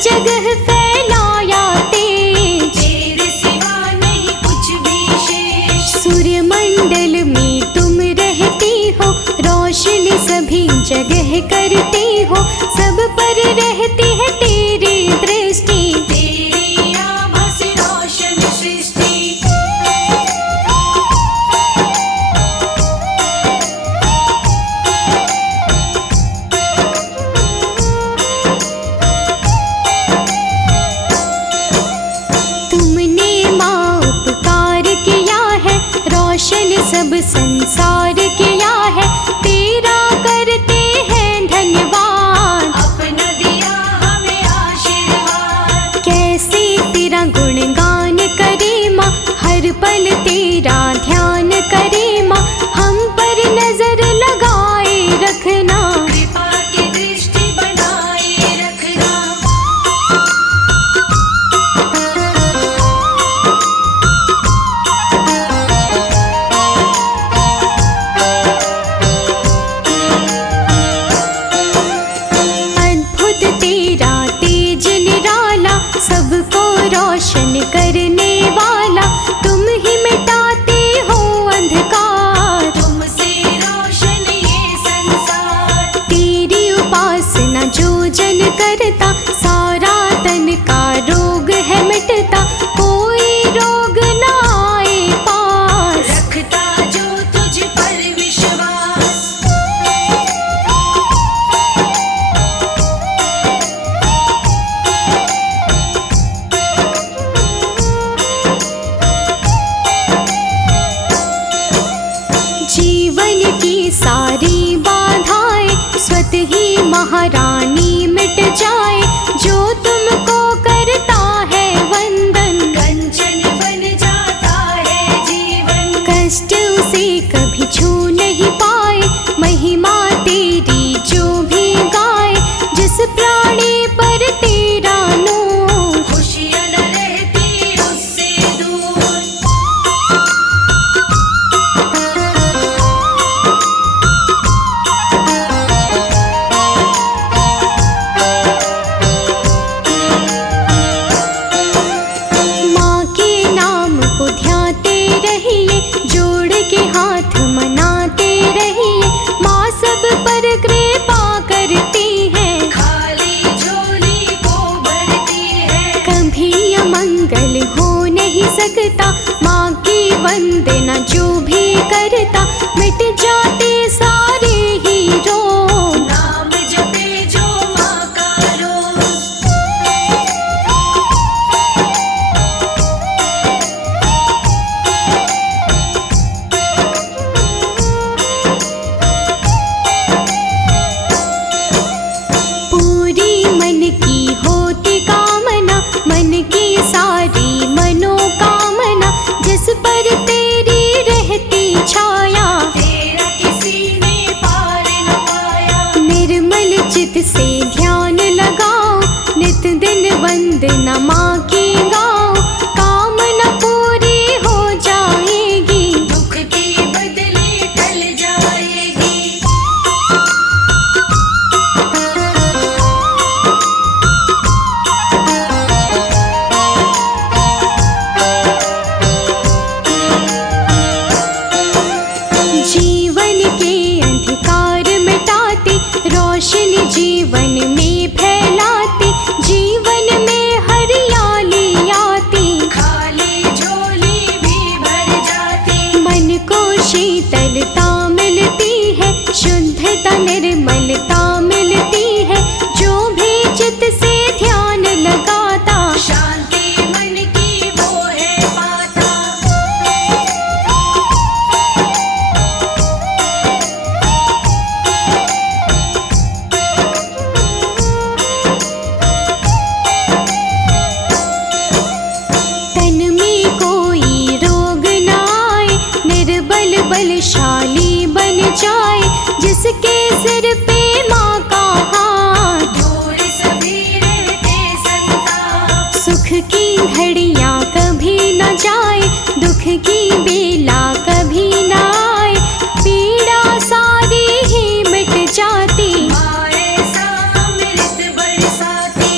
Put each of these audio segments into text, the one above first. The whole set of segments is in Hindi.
जगह फैलाया तेज, तेरे सिवा नहीं कुछ भी शेष। सूर्यमंडल में तुम रहती हो, रोशनी सभी जगह करती हो, सब पर रहती है तेरी दृष्टि, तेरी आभा से रोशन सृष्टि। तुमने माँ उपकार किया है, रोशन सब संसार किया है, तेरा करते हैं धन्यवाद। अपना दिया हमें आशीर्वाद, कैसे तेरा गुणगान करे माँ, हर पल तेरा ध्यान करे माँ, हम पर नजर लगाए रखना। कृपा की दृष्टि बनाए रखना। अद्भुत तेरा तेज निराला, सबको रोशन करने वाला, तुम ही मिटाते हो अंधकार। तुमसे रोशन ये संसार, तेरी उपासना जो जन करता, सारा तन का रोग है मिटता, कोई रोग ना आए पास। रखता जो तुझ पर विश्वास। जीवन की सारी बाधाएं स्वतः ही महारानी मिट जाए, जो तुमको करता है वंदन, कंचन बन जाता है जीवन। कष्ट उसे कभी छू नहीं पाए, महिमा तेरी जो भी गाए, जिस प्राणी पर तेरा नूर, खुशियाँ न रहती उससे दूर। माँ के नाम को ध्याते रहिए, जोड़ के हाथ मनाते रहिए, माँ सब पर कृपा करती है, खाली झोली को भरती है। कभी अमंगल हो नहीं सकता, माँ की वंदना जो भी करता, मिट जाते सारे ही रोग। नाम जपे जो माँ का रोज, पूरी मन की होती कामना, मन की सारी मनोकामना, जिस पर तेरी रहती छाया, तेरा किसी ने पार न पाया। निर्मल चित से ध्यान लगाओ, नित दिन वंदना माँ की गाओ, कामना पूरी हो जाएगी, दुख की बदली टल जाएगी। जीवन के अंधकार मिटाते, रोशनी जीवन में फैलाते, जीवन में हरियाली आती, खाली झोली भी भर जाती। मन को शीतलता मिलती है, शुद्धता निर्मलता मिलती है, जो भी चित से ध्यान लगाता, शांति मन की वो है पाता। तन में कोई रोग न आए, निर्बल बलशाली बन जाए, जिसके सिर पे माँ का हाथ, दूर सभी रहते संताप। सुख की घड़ियाँ कभी न जाए, दुख की बेला कभी न आए, पीड़ा सारी ही मिट जाती, मारे सा अमृत बरसाती।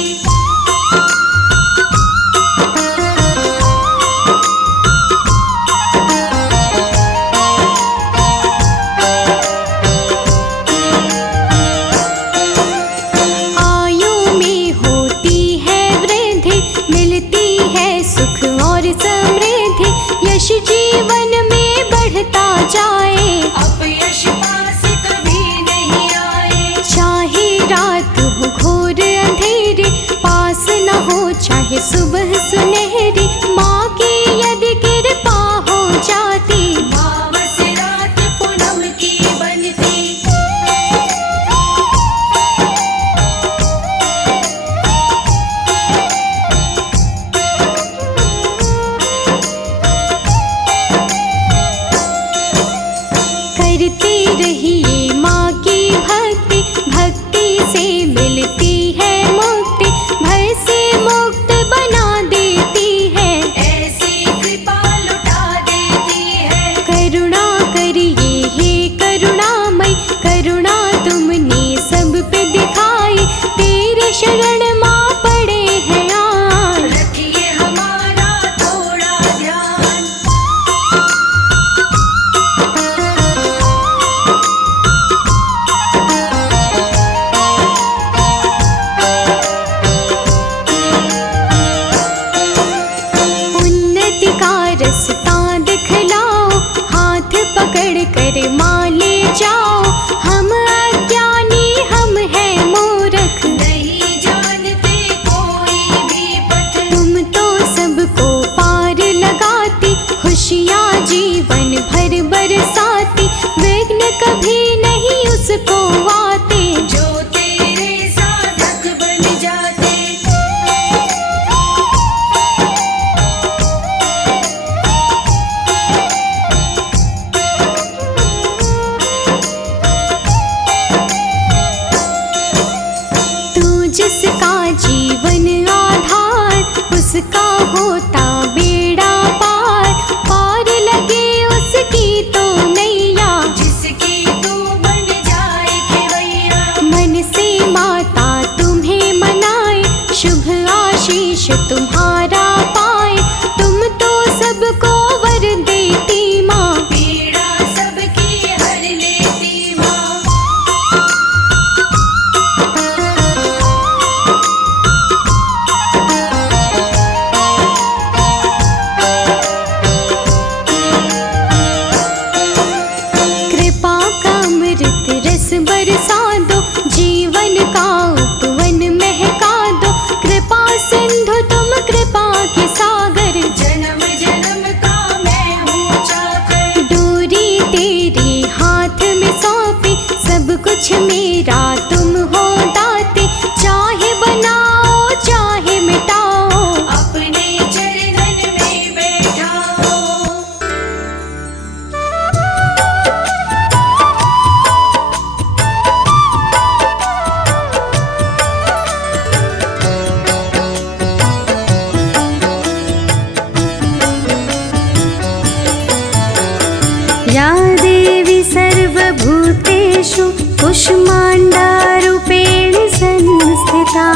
सर्वभूतेषु कुष्माण्डारूपेण संस्थिता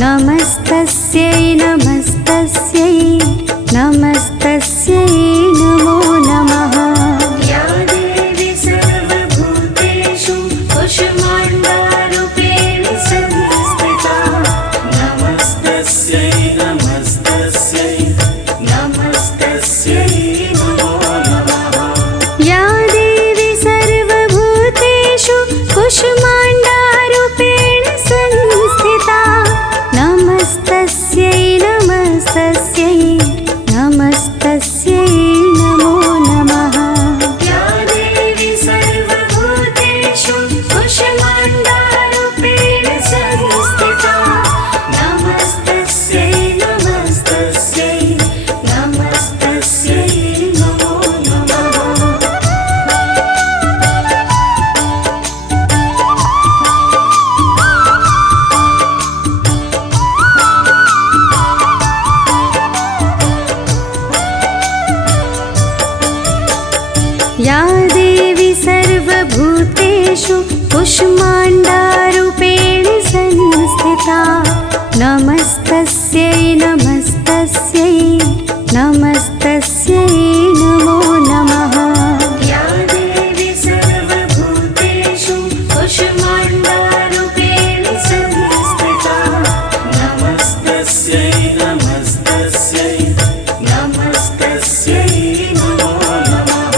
नमस्तस्यै नमस्तस्यै नमस्तस्यै नमो नमः। या देवी सर्वभूतेषु कुष्माण्डारूपेण संस्थिता नमस्तस्यै नमस्तस्यै नमस्तस्यै नमो नमः। या देवी सर्वभूतेषु कुष्माण्डारूपेण संस्थिता नमस्तस्यै नमस्तस्यै नमस्तस्यै नमो नमः। या देवी सर्वभूतेषु कुष्माण्डारूपेण संस्थिता नमस्तस्यै नमस्तस्यै नमस्तस्यै नमो नमः। या देवी सर्वभूतेषु कुष्माण्डारूपेण संस्थिता नमस्तस्यै नमस्तस्यै नमस्तस्यै नमो नमः। या देवी सर्वभूतेषु कुष्माण्डारूपेण संस्थिता नमस्तस्यै नमस्तस्यै नमस्तस्यै नमो नमः।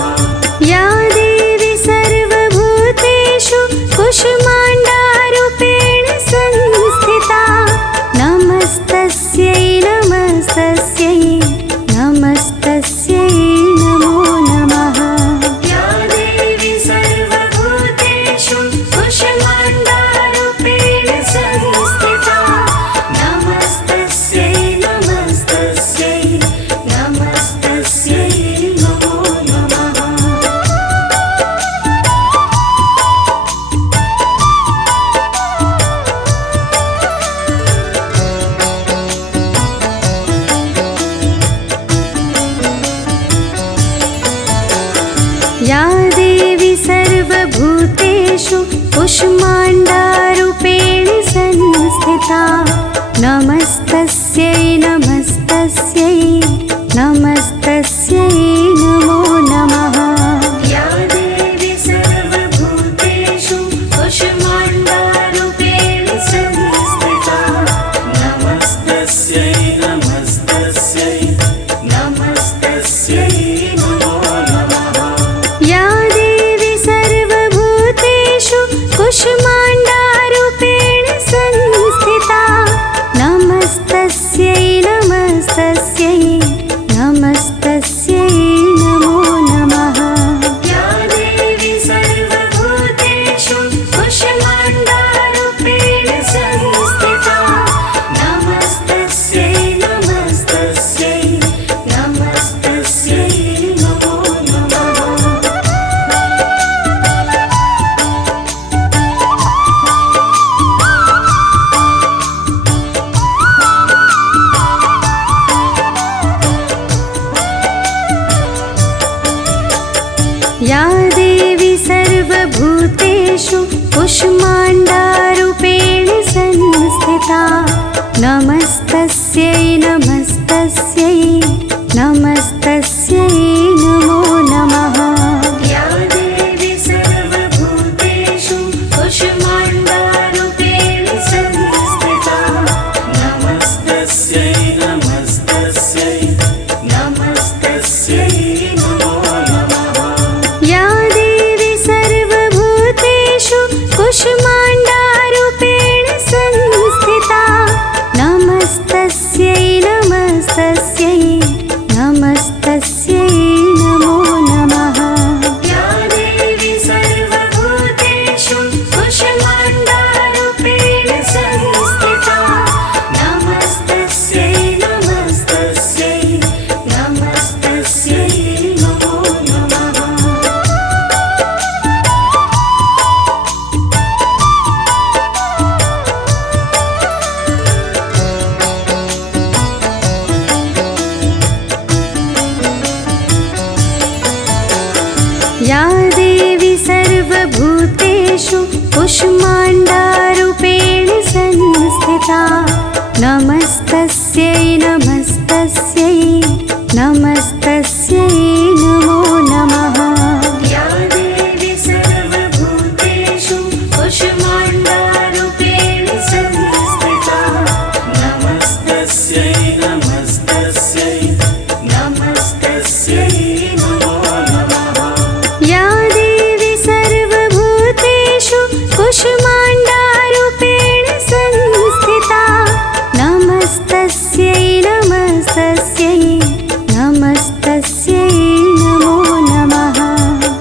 या देवी सर्वभूतेषु कुष्माण्डारूपेण संस्थिता नमस्तस्यै नमस्तस्यै नमस्तस्यै नमो नमः। या देवी सर्वभूतेषु कुष्माण्डारूपेण संस्थिता नमस्तस्यै नमस्तस्यै नमस्तस्यै नमो नमः। या देवी सर्वभूतेषु कुष्माण्डारूपेण संस्थिता नमस्तस्यै नमस्तस्यै नमस्तस्यै नमो नमः। या देवी सर्वभूतेषु कुष्माण्डारूपेण संस्थिता नमस्तस्यै नमस्तस्यै नमस्तस्यै नमो नमः। या देवी सर्वभूतेषु कुष्माण्डारूपेण संस्थिता नमस्तस्यै नमस्तस्यै नमस्तस्यै नमो नमः। या देवी सर्वभूतेषु कुष्माण्डारूपेण संस्थिता नमस्तस्यै नमस्तस्यै नमस्तस्यै नमो नमः। या देवी सर्वभूतेषु कुष्माण्डारूपेण संस्थिता नमस्तस्यै नमस्तस्यै नमस्तस्यै नमो नमः। या देवी सर्वभूतेषु कुष्माण्डारूपेण संस्थिता नमस्तस्यै नमस्तस्यै नमस्तस्यै नमो नमः। या देवी सर्वभूतेषु कुष्माण्डारूपेण संस्थिता नमस्तस्यै नमस्तस्यै नमस्तस्यै नमो नमः। या देवी सर्वभूतेषु कुष्माण्डारूपेण संस्थिता नमस्तस्यै नमस्तस्यै नमस्तस्यै नमो नमः। या देवी सर्वभूतेषु सर्वभूतेषु कुष्माण्डारूपेण संस्थिता नमस्तस्यै नमस्तस्यै नमस्तस्यै नमो नमः। या देवी सर्वभूतेषु कुष्माण्डारूपेण संस्थिता नमस्तस्यै नमस्तस्यै नमस्तस्यै नमो नमः। या देवी सर्वभूतेषु कुष्माण्डारूपेण संस्थिता नमस्तस्यै नमस्तस्यै नमस्तस्यै नमो नमः।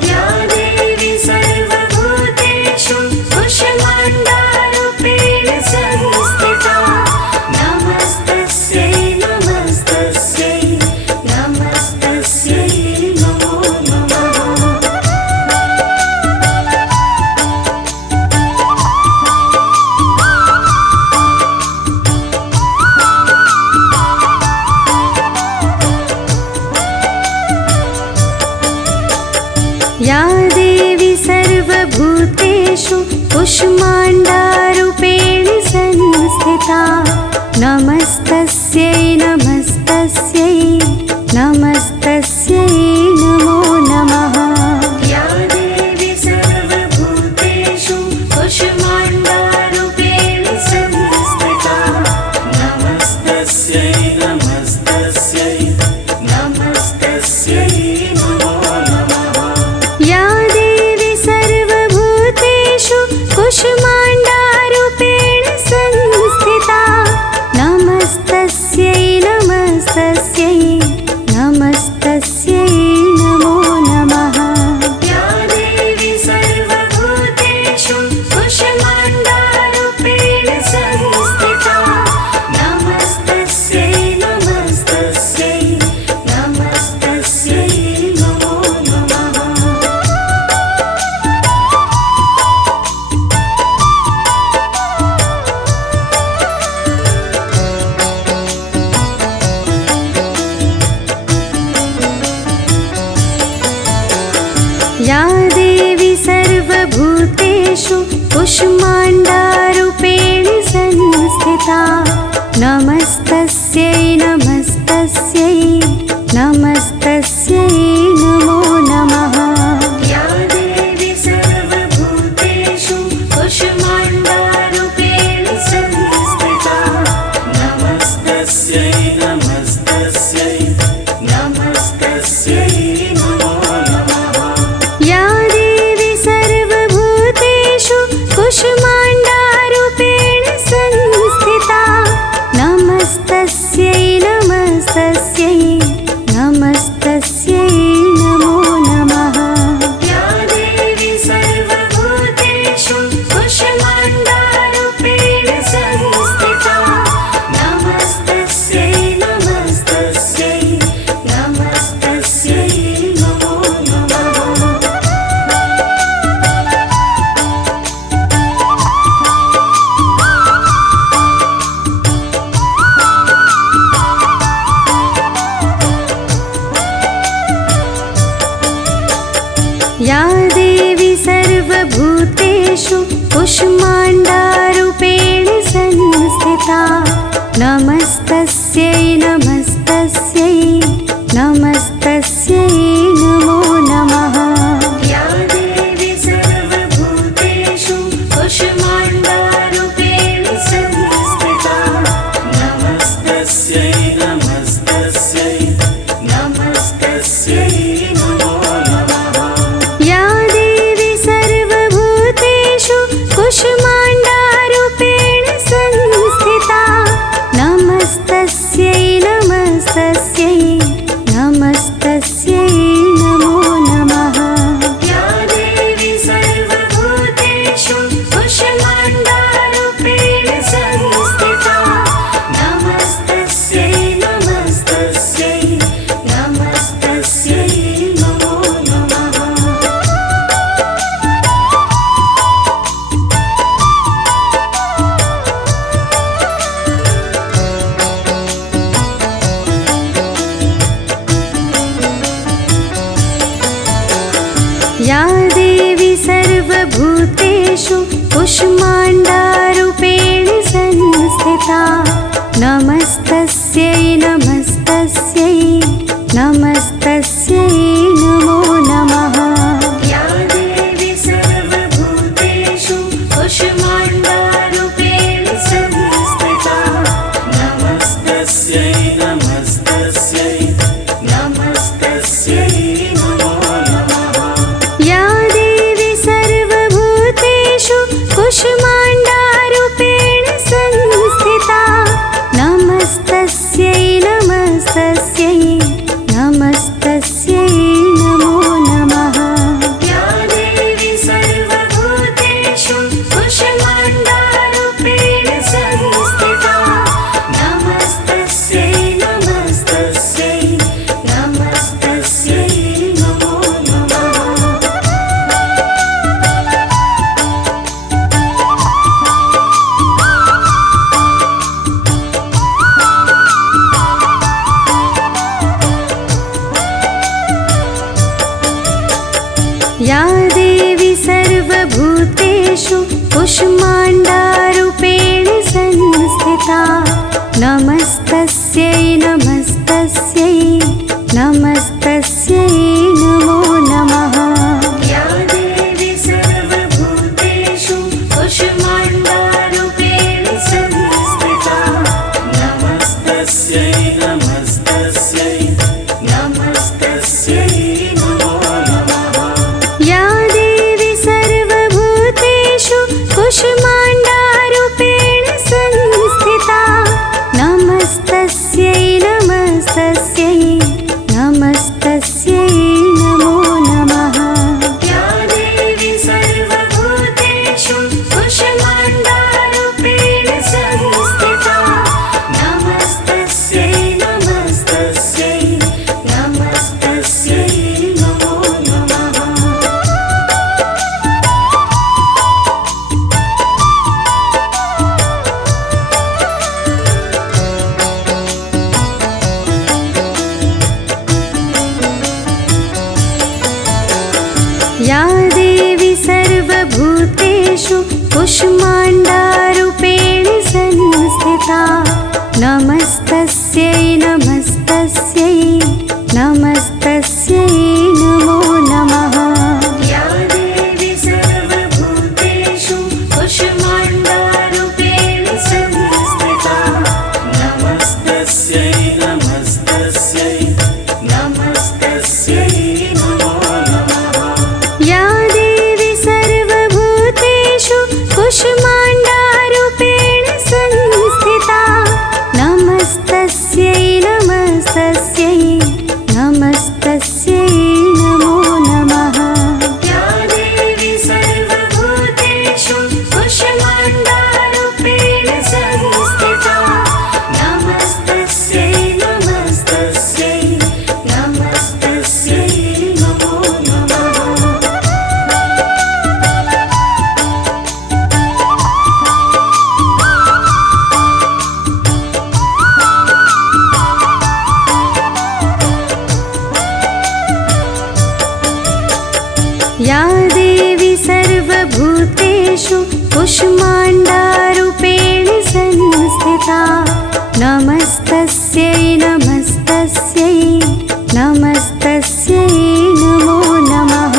या देवी सर्वभूतेषु कुष्माण्डारूपेण संस्थिता नमस्तस्यै नमस्तस्यै नमस्तस्यै नमो नमः। या देवी सर्वभूतेषु कुष्माण्डारूपेण संस्थिता नमस्तस्यै नमस्तस्यै नमस्तस्यै नमो नमः। या देवी सर्वभूतेषु कुष्माण्डारूपेण संस्थिता नमस्तस्यै नमस्तस्यै नमस्तस्यै नमो नमः। या देवी सर्वभूतेषु कुष्माण्डारूपेण संस्थिता नमस्तस्यै नमस्तस्यै नमस्तस्यै नमो नमः। या देवी सर्वभूतेषु कुष्माण्डारूपेण संस्थिता नमस्तस्यै नमस्तस्यै नमस्तस्यै नमो नमः। या देवी सर्वभूतेषु कुष्माण्डारूपेण संस्थिता नमस्तस्यै नमस्तस्यै नमस्तस्यै नमो नमः। या देवी सर्वभूतेषु कुष्माण्डारूपेण संस्थिता नमस्तस्यै नमस्तस्यै नमस्तस्यै नमो नमः। या देवी सर्वभूतेषु कुष्माण्डारूपेण संस्थिता नमस्तस्यै नमस्तस्यै नमस्तस्यै नमो नमः। या देवी सर्वभूतेषु कुष्माण्डारूपेण संस्थिता नमस्तस्यै नमस्तस्यै नमस्तस्यै नमो नमः। या देवी सर्वभूतेषु कुष्माण्डारूपेण संस्थिता नमस्तस्यै नमस्तस्यै नमस्तस्यै नमो नमः। या देवी सर्वभूतेषु कुष्माण्डारूपेण संस्थिता नमस्तस्यै नमस्तस्यै नमस्तस्यै नमो नमः। या देवी सर्वभूतेषु कुष्माण्डारूपेण संस्थिता नमस्तस्यै नमस्तस्यै नमस्तस्यै नमो नमः। या देवी सर्वभूतेषु कुष्माण्डारूपेण संस्थिता नमस्तस्यै नमस्तस्यै नमस्तस्यै नमो नमः। या देवी सर्वभूतेषु भूतेषु कुष्माण्डारूपेण संस्थिता नमस्तस्यै नमस्तस्यै नमस्तस्यै नमो नमः। या देवी सर्वभूतेषु कुष्माण्डारूपेण संस्थिता नमस्तस्यै नमस्तस्यै नमस्तस्यै नमो नमः। या देवी सर्वभूतेषु कुष्माण्डारूपेण संस्थिता नमस्तस्यै नमस्तस्यै नमस्तस्यै नमो नमः। या देवी सर्वभूतेषु कुष्माण्डारूपेण संस्थिता नमस्तस्यै नमस्तस्यै नमस्तस्यै नमो नमः। या देवी सर्वभूतेषु कुष्माण्डारूपेण संस्थिता नमस्तस्यै नमस्तस्यै नमस्तस्यै नमो नमः। या देवी सर्वभूतेषु कुष्माण्डारूपेण संस्थिता नमस्तस्यै नमस्तस्यै नमस्तस्यै नमो नमः। या देवी सर्वभूतेषु कुष्माण्डारूपेण संस्थिता नमस्तस्यै नमस्तस्यै नमस्तस्यै नमो नमः। या देवी सर्वभूतेषु कुष्माण्डारूपेण संस्थिता नमस्तस्यै नमस्तस्यै नमस्तस्यै नमो नमः। या देवी सर्वभूतेषु कुष्माण्डारूपेण संस्थिता नमस्तस्यै नमस्तस्यै नमस्तस्यै नमो नमः। या देवी सर्वभूतेषु कुष्माण्डारूपेण संस्थिता नमस्तस्यै नमस्तस्यै नमस्तस्यै नमो नमः। या देवी सर्वभूतेषु कुष्माण्डारूपेण संस्थिता नमस्तस्यै नमस्तस्यै नमस्तस्यै नमो नमः। या देवी सर्वभूतेषु कुष्माण्डारूपेण संस्थिता नमस्तस्यै नमस्तस्यै नमस्तस्यै नमो नमः। या देवी सर्वभूतेषु कुष्माण्डारूपेण संस्थिता नमस्तस्यै नमस्तस्यै नमस्तस्यै नमो नमः।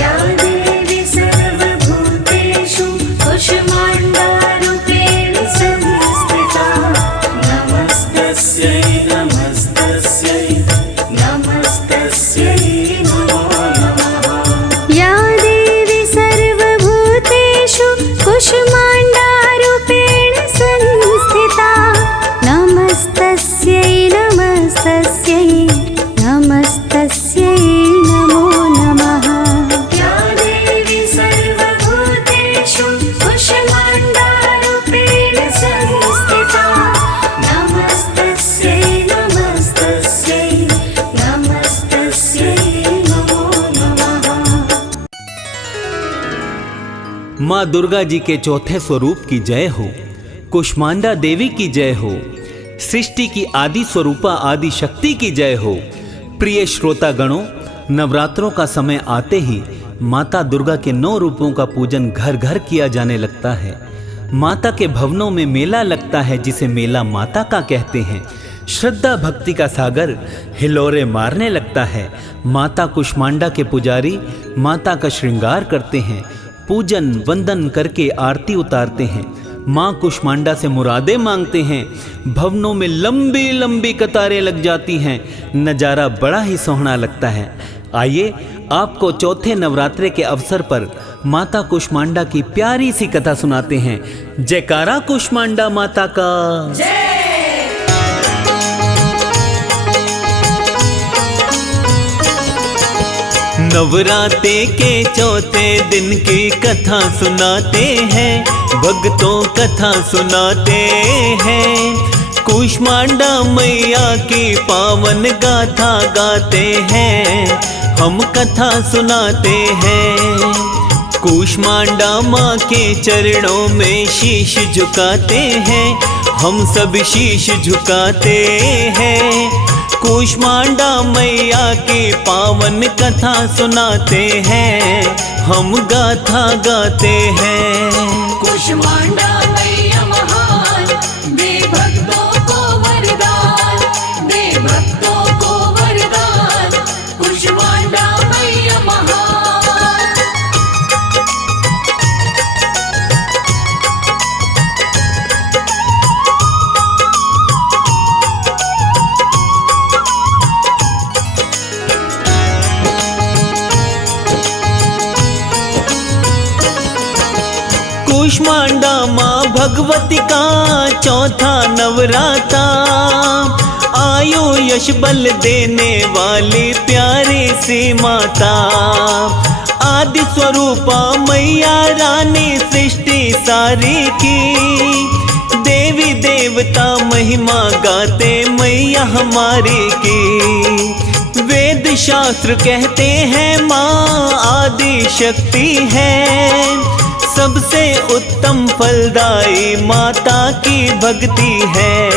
या देवी सर्वभूतेषु कुष्माण्डारूपेण संस्थिता नमस्तस्यै नमस्तस्यै नमस्तस्यै नमो नमः। या देवी सर्वभूतेषु कुष्माण्डारूपेण संस्थिता नमस्तस्यै नमस्तस्यै नमस्तस्यै नमो नमः। या देवी सर्वभूतेषु कुष्माण्डारूपेण संस्थिता नमस्तस्यै नमस्तस्यै नमस्तस्यै नमो नमः। माँ दुर्गा जी के चौथे स्वरूप की जय हो, कुष्मांडा देवी की जय हो, सृष्टि की आदि स्वरूपा आदि शक्ति की जय हो। प्रिय श्रोतागणों, नवरात्रों का समय आते ही माता दुर्गा के 9 रूपों का पूजन घर घर किया जाने लगता है। माता के भवनों में मेला लगता है जिसे मेला माता का कहते हैं। श्रद्धा भक्ति का सागर हिलोरे मारने लगता है। माता कुष्मांडा के पुजारी माता का श्रृंगार करते हैं, पूजन वंदन करके आरती उतारते हैं। माँ कुष्मांडा से मुरादें मांगते हैं। भवनों में लंबी लंबी कतारें लग जाती हैं। नज़ारा बड़ा ही सुहाना लगता है। आइए आपको चौथे नवरात्रे के अवसर पर माता कुष्मांडा की प्यारी सी कथा सुनाते हैं। जयकारा कुष्मांडा माता का। नवरात्रे के चौथे दिन की कथा सुनाते हैं, भक्तों कथा सुनाते हैं। कुष्मांडा मैया की पावन गाथा गाते हैं, हम कथा सुनाते हैं। कुष्मांडा माँ के चरणों में शीश झुकाते हैं, हम सब शीश झुकाते हैं। कुष्मांडा मैया की पावन कथा सुनाते हैं, हम गाथा गाते हैं। कुष्मांडा मैया महान, दे भक्तों को वरदान, दे भक्तों को वरदान। कुष्मांडा मैया महान। कुष्मांडा माँ भगवती का चौथा नवराता, आयु यश बल देने वाली प्यारी सी माता। आदि स्वरूपा मैया रानी सृष्टि सारी की, देवी देवता महिमा गाते मैया हमारी की। वेद शास्त्र कहते हैं माँ आदि शक्ति है, सबसे उत्तम फलदायी माता की भक्ति है।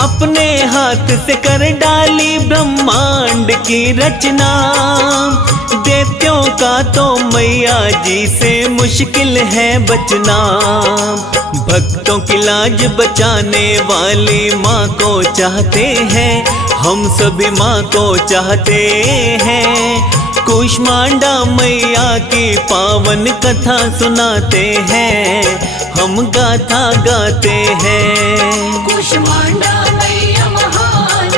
अपने हाथ से कर डाली ब्रह्मांड की रचना, दैत्यों का तो मैया जी से मुश्किल है बचना। भक्तों की लाज बचाने वाली माँ को चाहते हैं, हम सभी माँ को चाहते हैं। कुष्मांडा मैया की पावन कथा सुनाते हैं, हम गाथा गाते हैं। कुष्मांडा मैया महान,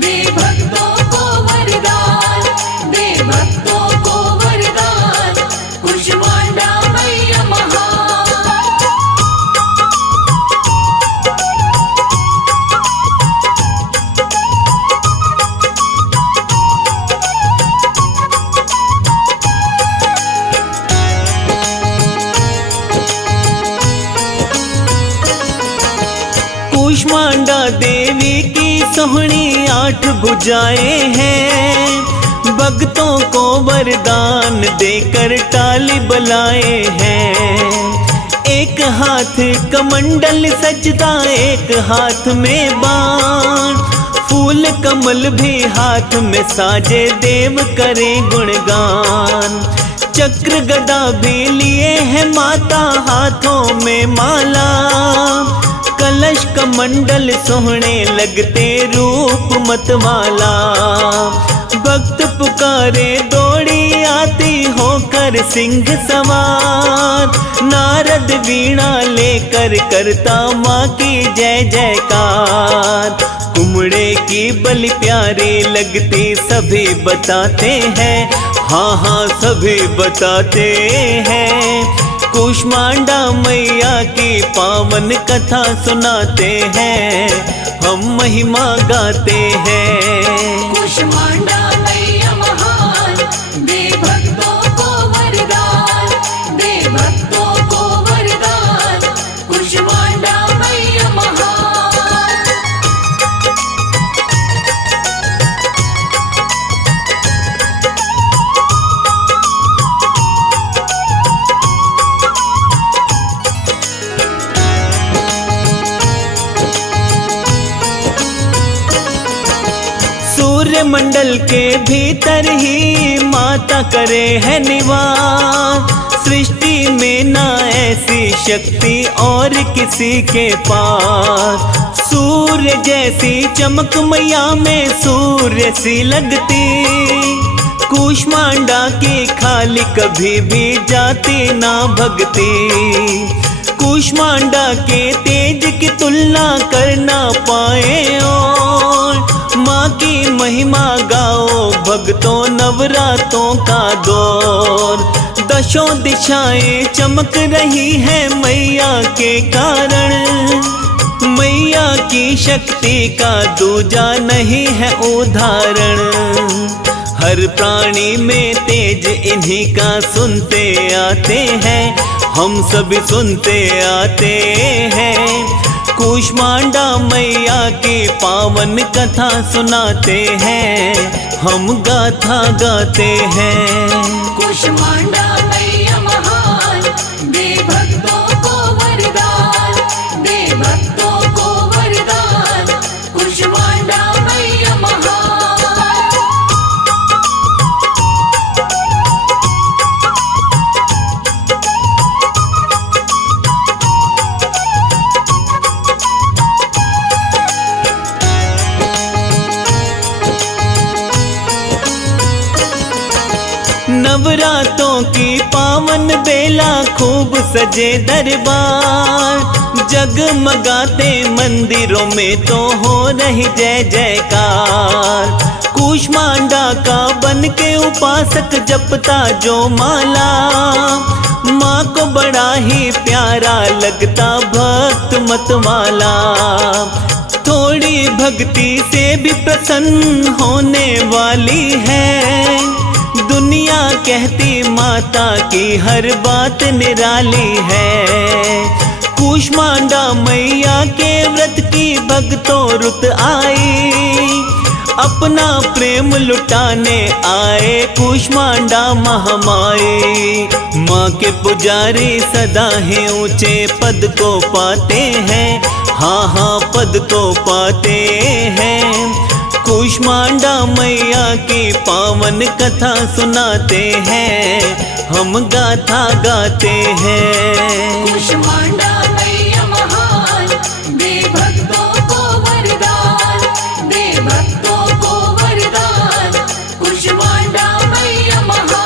दे भक्तों को वरदान, दे भक्तों को वरदान। कुष्मांडा मैया महान। कुष्मांडा देवी की सोहनी 8 भुजाएं हैं, भक्तों को वरदान देकर टाली बलाए हैं। एक हाथ कमंडल सजदा, एक हाथ में बाण, फूल कमल भी हाथ में साजे, देव करे गुणगान। चक्र गदा भी लिए है माता, हाथों में माला, कलश कमंडल सोहने लगते रूप मतवाला। भक्त पुकारे दौड़ी आती होकर सिंह सवार, नारद वीणा लेकर करता माँ की जय जयकार। कुमड़े की बलि प्यारी लगती सभी बताते हैं, हाँ हाँ सभी बताते हैं। कुष्मांडा मैया की पावन कथा सुनाते हैं, हम महिमा गाते हैं। कुष्मांडा मैया महान, दे भक्तों को वरदान, दे भक्तों को वरदान। कुष्मांडा मैया महान। मंडल के भीतर ही माता करे है निवास। सृष्टि में ना ऐसी शक्ति और किसी के पास। सूर्य जैसी चमक मैया में सूर्य सी लगती। कूष्मांडा की खाली कभी भी जाती ना भगती। कूष्मांडा के तेज की तुलना कर ना पाए और माँ की महिमा गाओ भक्तों नवरातों का दौर। दशों दिशाएं चमक रही है मैया के कारण। मैया की शक्ति का दूजा नहीं है उदाहरण। हर प्राणी में तेज इन्हीं का सुनते आते हैं, हम सभी सुनते आते हैं। कूष्मांडा मैया की पावन कथा सुनाते हैं, हम गाथा गाते हैं। कूष्मांडा मैया महान, दे भक्तों को वरदान, दे भक्तों को वरदान। कूष्मांडा मैया महान। नवरातों की पावन बेला खूब सजे दरबार। जगमगाते मंदिरों में तो हो रही जय जयकार। कूष्मांडा का बन के उपासक जपता जो माला। माँ को बड़ा ही प्यारा लगता भक्त मतवाला। थोड़ी भक्ति से भी प्रसन्न होने वाली है। दुनिया कहती माता की हर बात निराली है। कूष्मांडा मैया के व्रत की भक्तों रुत आई। अपना प्रेम लुटाने आए कूष्मांडा महामाई। माँ के पुजारी सदा ही ऊंचे पद को पाते हैं। हाँ हाँ पद को पाते हैं। कूष्मांडा मैया की पावन कथा सुनाते हैं, हम गाथा गाते हैं। कूष्मांडा मैया महान, दे भक्तों को वरदान, दे भक्तों को वरदान। कूष्मांडा मैया महान।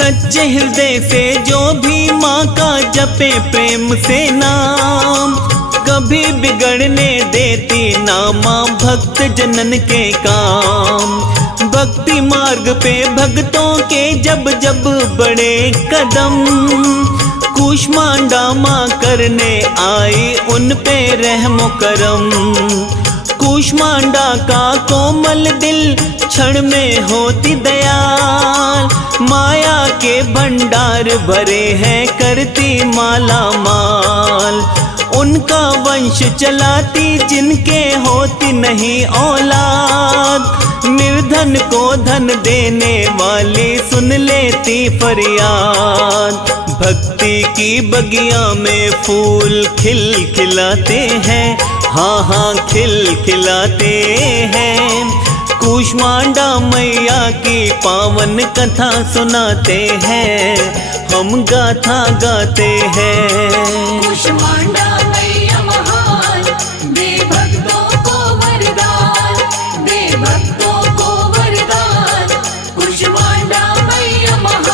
सच्चे हृदय से जो भी माँ का जपे प्रेम से नाम, कभी बिगड़ने देती ना माँ भक्त जनन के काम। भक्ति मार्ग पे भक्तों के जब जब बड़े कदम, कूष्मांडा माँ करने आई उन पे रहमो करम। कूष्मांडा का कोमल दिल क्षण में होती दयाल। माया के भंडार भरे हैं करती माला माल। उनका वंश चलाती जिनके होती नहीं औलाद। निर्धन को धन देने वाली सुन लेती फरियाद। भक्ति की बगिया में फूल खिल खिलाते हैं, हाँ हाँ खिल खिलाते हैं। कूष्मांडा मैया की पावन कथा सुनाते हैं, हम गाथा गाते हैं। कूष्मांडा मैया महान, दे भक्तों को वरदान, दे भक्तों को वरदान। कूष्मांडा मैया महान।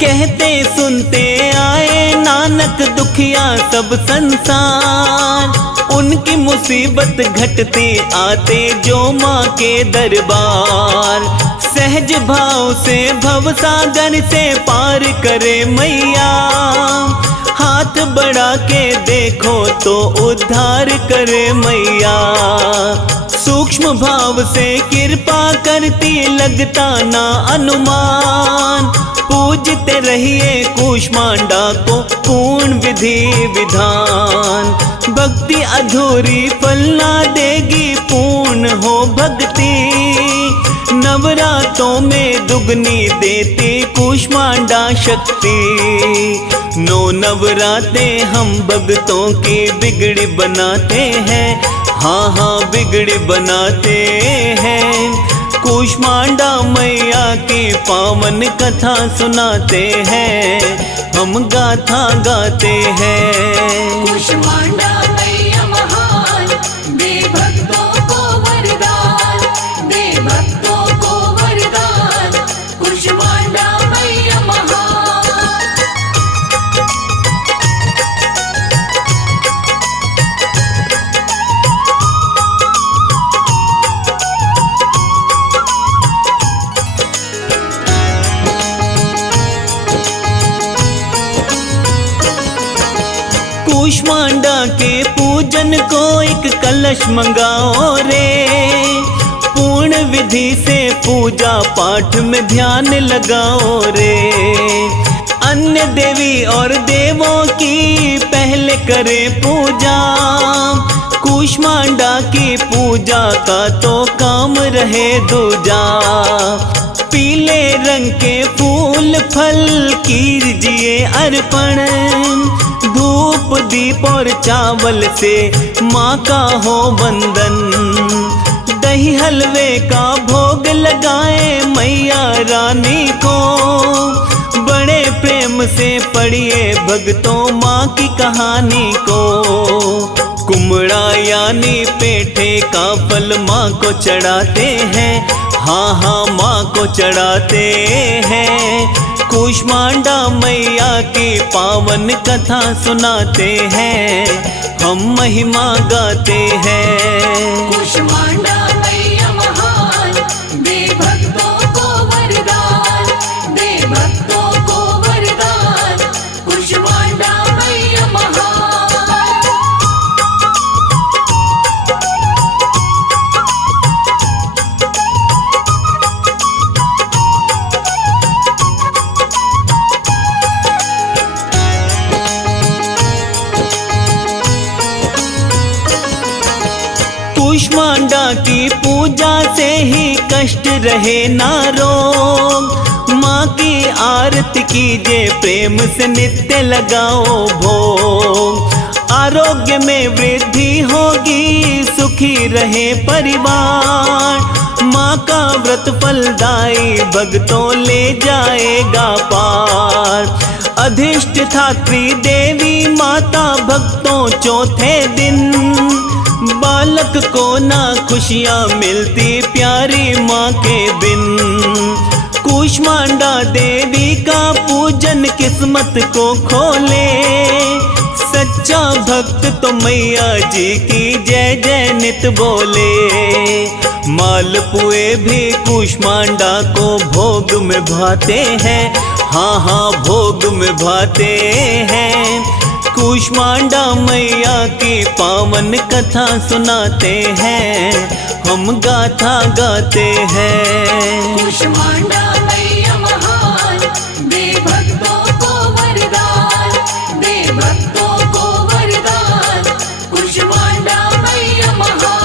कहते सुनते आए नानक दुखिया सब संसार। उनकी मुसीबत घटती आते जो माँ के दरबार। सहज भाव से भव सागर से पार करे मैया। हाथ बढ़ा के देखो तो उद्धार करे मैया। सूक्ष्म भाव से कृपा करती लगता ना अनुमान। पूजते रहिए कूष्मांडा को पूर्ण विधि विधान। भक्ति अधूरी फल ना देगी पूर्ण हो भक्ति। नवरातों में दुगनी देती कूष्मांडा शक्ति। नौ नवराते हम भक्तों की बिगड़ी बनाते हैं। हाँ हाँ बिगड़ी बनाते हैं। कूष्मांडा मैया की पावन कथा सुनाते हैं। हम गाथा गाते हैं। कूष्मांडा मैया महान, दे भक्तों को वरदान, दे भक्तों को वरदान। कूष्मांडा मैया महान। कूष्मांडा के पूजन को एक कलश मंगाओ रे। पूर्ण विधि से पूजा पाठ में ध्यान लगाओ रे। अन्य देवी और देवों की पहले करे पूजा। कूष्मांडा की पूजा का तो काम रहे दूजा। पीले रंग के फूल फल कीजिए अर्पण। धूप दीप और चावल से माँ का हो वंदन। दही हलवे का भोग लगाए मैया रानी को। बड़े प्रेम से पढ़िए भक्तों माँ की कहानी को। कुमड़ा यानी पेठे का फल माँ को चढ़ाते हैं। हाँ हाँ माँ को चढ़ाते हैं। कूष्मांडा मैया की पावन कथा सुनाते हैं। हम महिमा गाते हैं। कूष्मांडा मैया महान, दे भक्तों को वरदान, दे भक्तों को वरदान। कूष्मांडा मैया महान। कूष्मांडा की पूजा से ही कष्ट रहे ना रोग। माँ की आरती कीजिए प्रेम से नित्य लगाओ भोग। आरोग्य में वृद्धि होगी सुखी रहे परिवार। माँ का व्रत फलदायी भक्तों ले जाएगा पार। अधिष्ठात्री देवी माता भक्तों चौथे दिन। बालक को ना खुशियाँ मिलती प्यारी माँ के बिन। कूष्मांडा देवी का पूजन किस्मत को खोले। सच्चा भक्त तो मैया जी की जय जय नित बोले। मालपुए भी कूष्मांडा को भोग में भाते हैं। हाँ हाँ भोग में भाते हैं। कूष्मांडा मैया की पावन कथा सुनाते हैं। हम गाथा गाते हैं। कूष्मांडा मैया महान, दे भक्तों को वरदान, दे भक्तों को वरदान। कूष्मांडा मैया महान।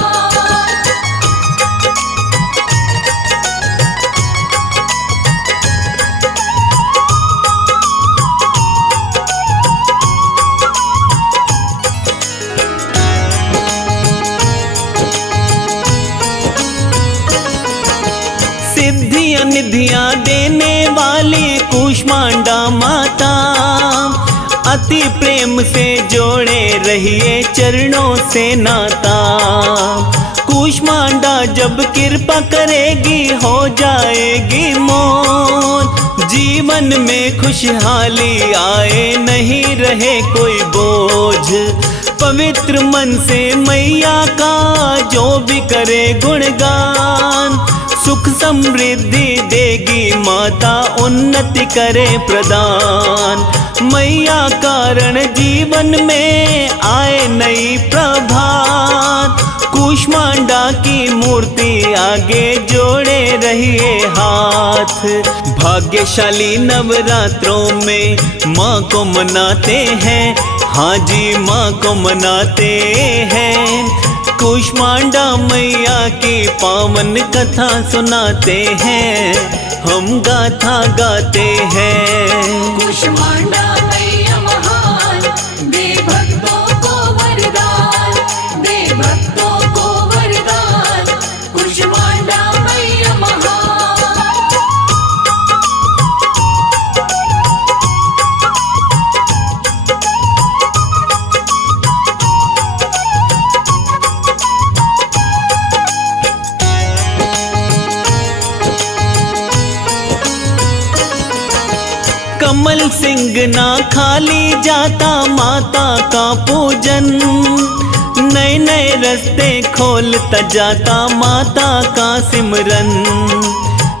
सिद्धियां निधियां देने वाली कूष्मांडा माता। अति प्रेम से जोड़े रहिए चरणों से नाता। कूष्मांडा जब कृपा करेगी हो जाएगी मौज। जीवन में खुशहाली आए नहीं रहे कोई बोझ। पवित्र मन से मैया का जो भी करे गुणगान। सुख समृद्धि देगी माता, उन्नति करे प्रदान। मैया कारण जीवन में आए नई प्रभात। कूष्मांडा की मूर्ति आगे जोड़े रहिए हाथ। भाग्यशाली नवरात्रों में माँ को मनाते हैं, हाँ जी माँ को मनाते हैं। कूष्मांडा मैया की पावन कथा सुनाते हैं, हम गाथा गाते हैं। कूष्मांडा मैया महान, दे भक्तों को वरदान, दे भक्तों को वरदान। कूष्मांडा मैया महान। कमल सिंह ना खाली जाता माता का पूजन, नए नए रास्ते खोलता जाता माता का सिमरन।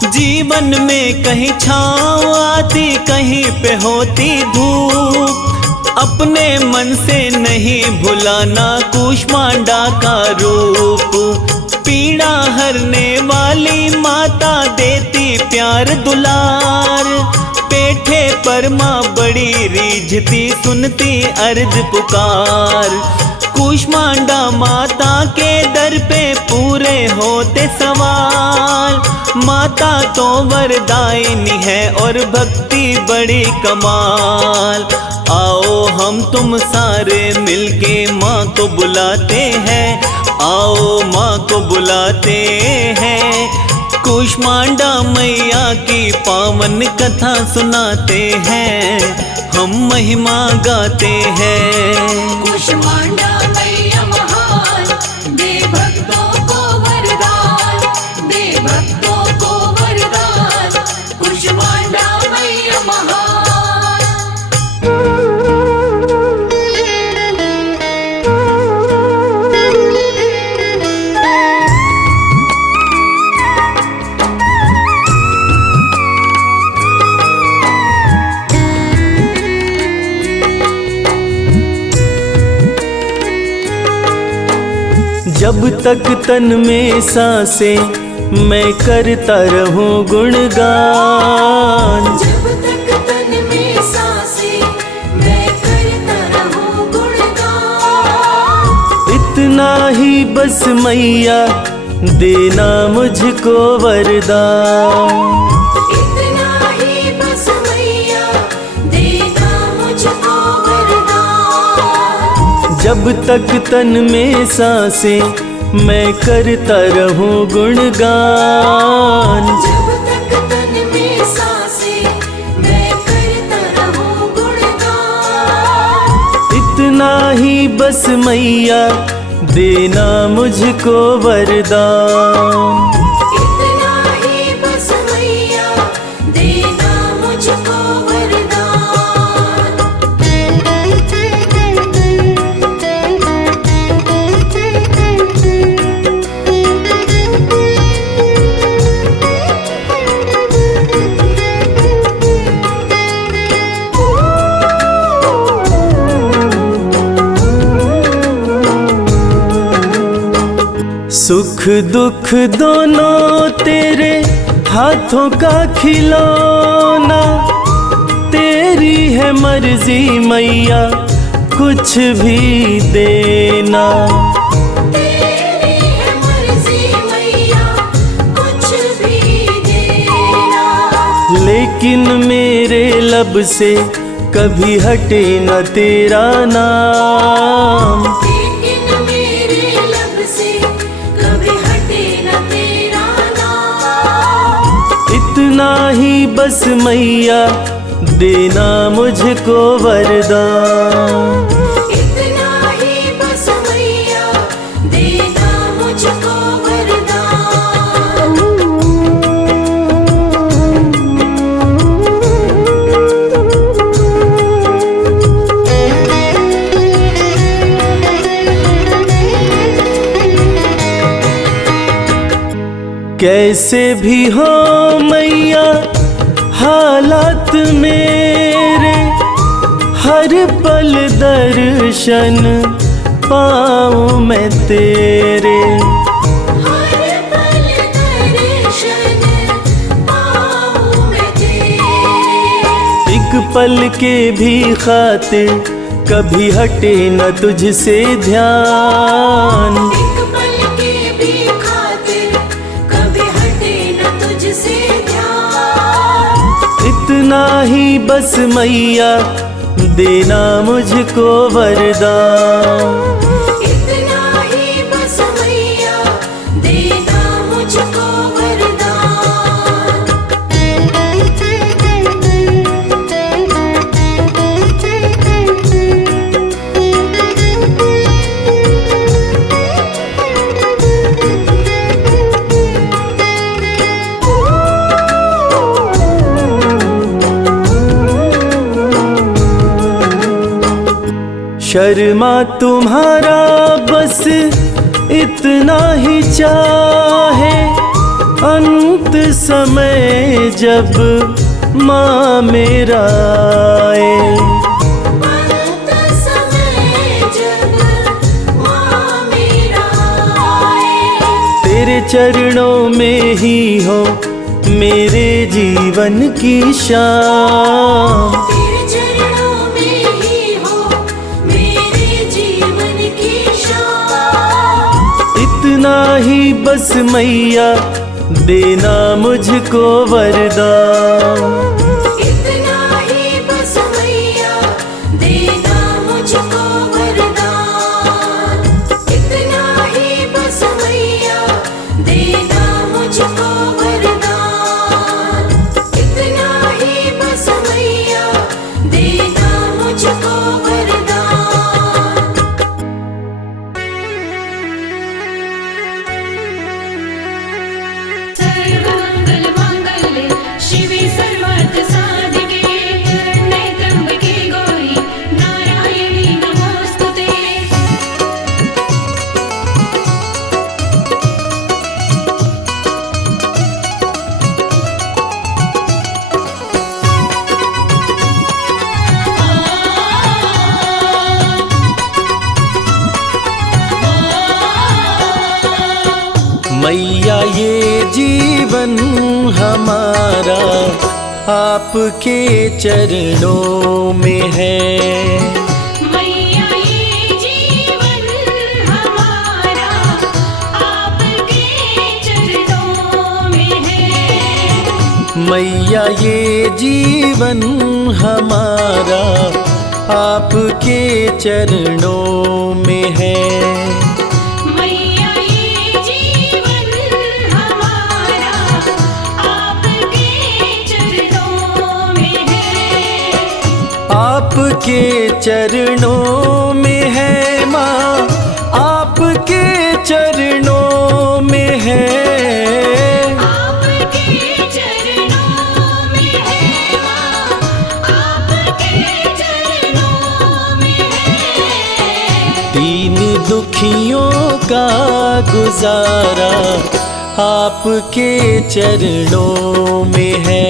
जीवन में कहीं छाँव आती, कहीं पे होती धूप, अपने मन से नहीं भुलाना कूष्मांडा का रूप। पीड़ा हरने वाली माता देती प्यार दुलार, पेठे पर माँ बड़ी रीझती सुनती अर्ज पुकार। कूष्मांडा माता के दर पे पूरे होते सवाल, माता तो वरदायिनी है और भक्ति बड़ी कमाल। आओ हम तुम सारे मिलके माँ को बुलाते हैं, आओ माँ को बुलाते हैं। कूष्मांडा मैया की पावन कथा सुनाते हैं, हम महिमा गाते हैं। कूष्मांडा मैया महान, दे भक्तों को वरदान, दे भक्तों को वरदान। कूष्मांडा मैया महान। जब तक तन में सांसें मैं करता रहूं गुणगान। जब तक तन में सांसें मैं करता रहूं गुणगान। इतना ही बस मैया देना मुझको वरदान। इतना ही बस मैया देना मुझको वरदान। जब तक तन में सांसें मैं करता रहूं गुणगान। जब तक तन में सांसें मैं करता रहूं गुणगान। इतना ही बस मैया देना मुझको वरदान। इतना ही बस मैया देना मुझको वरदान। सुख दुख दोनों तेरे हाथों का खिलौना। तेरी है मर्जी मैया कुछ भी देना। तेरी है मर्जी मैया कुछ भी देना। लेकिन मेरे लब से कभी हटे न तेरा नाम। लेकिन मेरे लब से कभी हटे न तेरा नाम। इतना ही बस मैया देना मुझको वरदान। इतना ही बस मैया देना मुझको वरदान। कैसे भी हो मैया हालात मेरे, हर पल दर्शन पाऊं मैं तेरे। हर पल दर्शन पाऊं मैं तेरे। एक पल के भी खातिर कभी हटे न तुझसे ध्यान। एक पल के भी खातिर कभी हटे न तुझसे ध्यान। इतना ही बस मैया देना मुझको वरदान। इतना ही बस मैया देना मुझको वरदान। शर्मा तुम्हारा बस इतना ही चाहे, अंत समय जब माँ मेरा आए। अंत समय जब माँ मेरा आए। तेरे चरणों में ही हो मेरे जीवन की शाम। तेरे चरणों में ही हो मेरे जीवन की शाम। इतना ही बस मैया देना मुझको वरदान। इतना ही बस मैया देना मुझको वरदान। इतना ही बस मैया देना मुझको वरदान। इतना ही बस मैया देना मुझको वरदान। सर्वमंगल मांगल्ये शिवे सर्वार्थ साधिके शरण्ये त्र्यंबके गौरी नारायणी नमोस्तुते। मैया ये जीवन हमारा आपके चरणों में है। मैया ये जीवन हमारा आपके चरणों में है। मैया ये जीवन हमारा आपके चरणों में है। मैया ये जीवन हमारा आपके चरणों में है। आपके चरणों में है माँ, आपके चरणों में है। आपके चरणों में है माँ, आपके चरणों में है। दीन दुखियों का गुजारा आपके चरणों में है।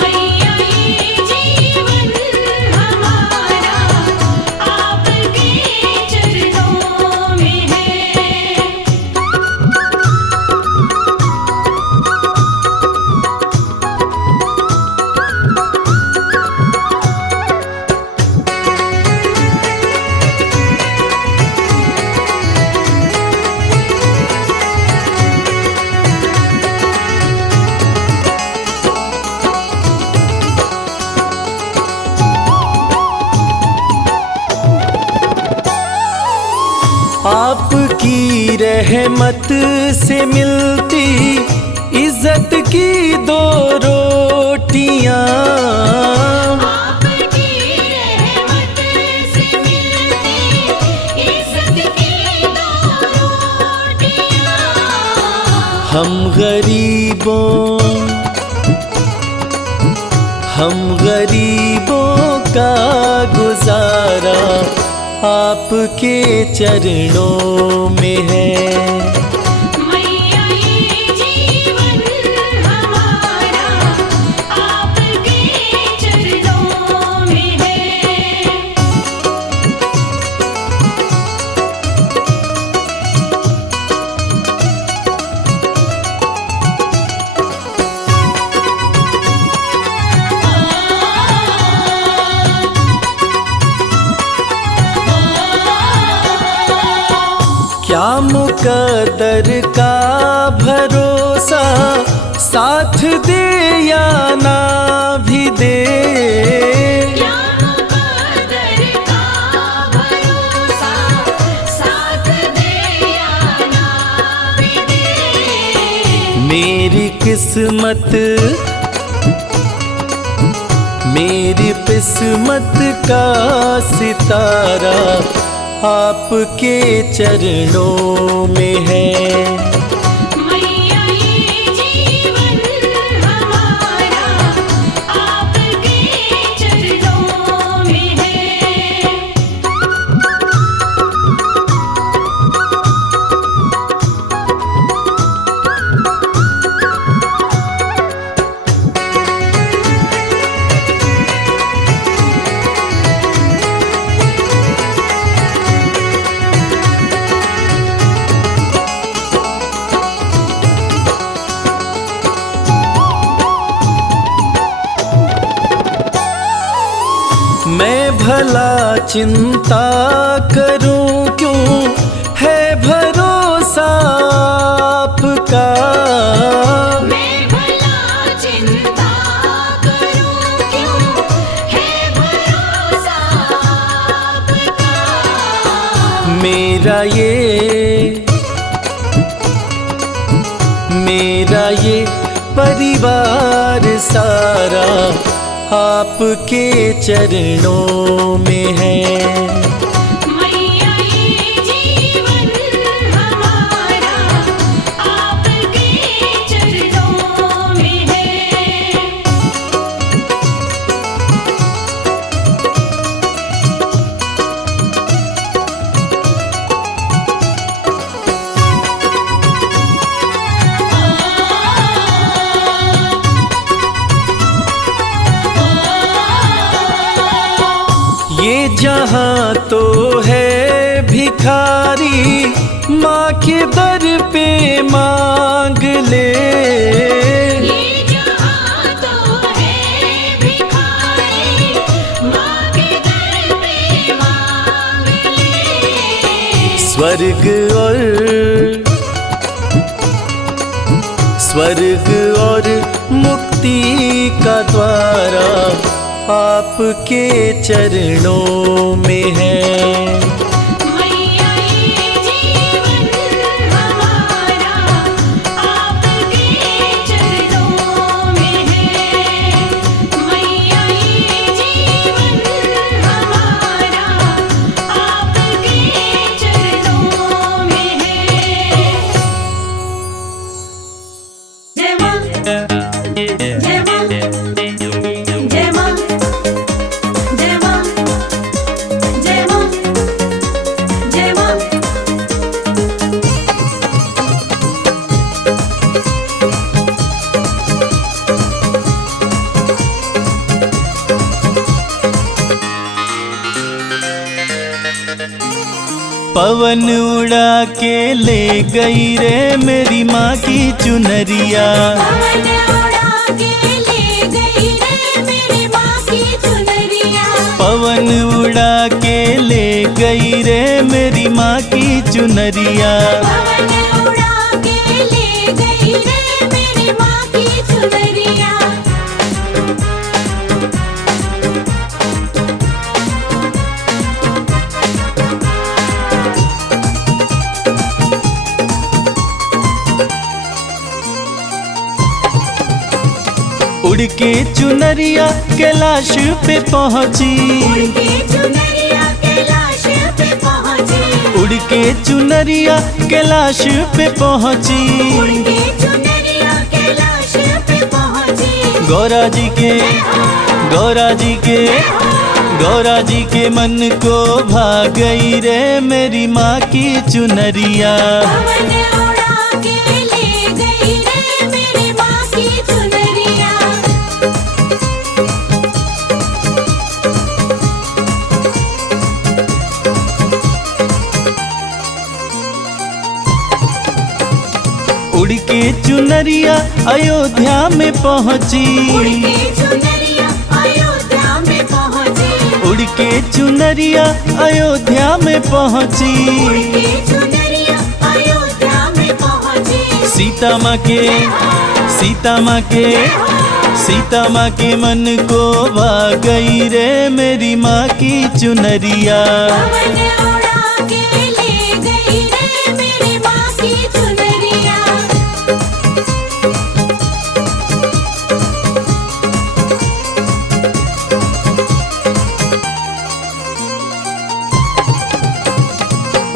मैया ये जीवन हमारा आपके चरणों में है। आपकी रहमत से मिलती इज्जत की दो रोटियां। आपकी रहमत से मिलती इज्जत की दो रोटियां। हम गरीबों का गुजारा आपके चरणों में है। मैया ये क्या मुकद्दर का भरोसा, साथ दे या ना भी दे। क्या मुकद्दर का भरोसा, साथ दे या ना भी दे। मेरी किस्मत, मेरी किस्मत का सितारा आपके चरणों में है। मैया ये जीवन हमारा आपके चरणों में है। मैं भला चिंता करूं क्यों, है भरोसा आपका। मैं भला चिंता करूं क्यों, है भरोसा आपका। मेरा ये परिवार सारा आपके चरणों में है। मैया ये जीवन हमारा आपके चरणों में है। ये जहाँ तो है भिखारी, माँ के दर पे मांग ले। ये जहाँ तो है भिखारी, माँ के दर पे मांग ले। स्वर्ग और मुक्ति का द्वारा आपके चरणों में है। मैया ये जीवन हमारा आपके चरणों में है। मैया ये जीवन हमारा आपके चरणों में है। जय माँ, जय माँ, जय माँ, जय माँ, जय माँ, जय माँ। पवन उड़ा के ले गई रे मेरी माँ की चुनरिया। पवन उड़ा के ले गई रे मेरी माँ की चुनरिया। पवन उड़ा के ले गई रे मेरी माँ की चुनरिया। पवन उड़ा के ले गई रे मेरी माँ की चुनरिया। उड़ के चुनरिया कैलाश पे पहुँची। उड़ के चुनरिया कैलाश पे पहुँची। उड़ के चुनरिया कैलाश पे पहुँची। उड़ के चुनरिया कैलाश पे पहुँची। गौरा जी के गौरा जी के मन को भा गई रे मेरी माँ की चुनरिया। पवन उड़ा के ले गई रे मेरी माँ की चुनरिया। उड़ के चुनरिया अयोध्या में पहुँची। उड़ के चुनरिया अयोध्या में पहुँची। उड़ के चुनरिया अयोध्या में पहुँची। उड़ के चुनरिया सीता माँ के मन को भा गई रे मेरी माँ की चुनरिया। पवन उड़ा के ले गई रे मेरी माँ की चुनरिया।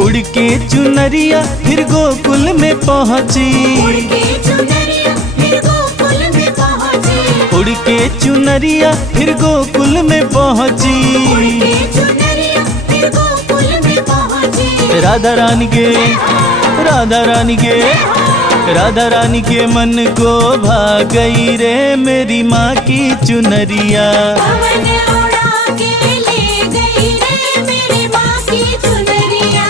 उड़ के चुनरिया फिर गोकुल में पहुँची। उड़ के चुनरिया फिर गोकुल में पहुँची। उड़ के चुनरिया फिर गोकुल में पहुँची। उड़ के चुनरिया फिर गोकुल में पहुँची। राधा रानी के मन को भा गई रे मेरी माँ की चुनरिया। पवन उड़ा के ले गई रे मेरी माँ की चुनरिया।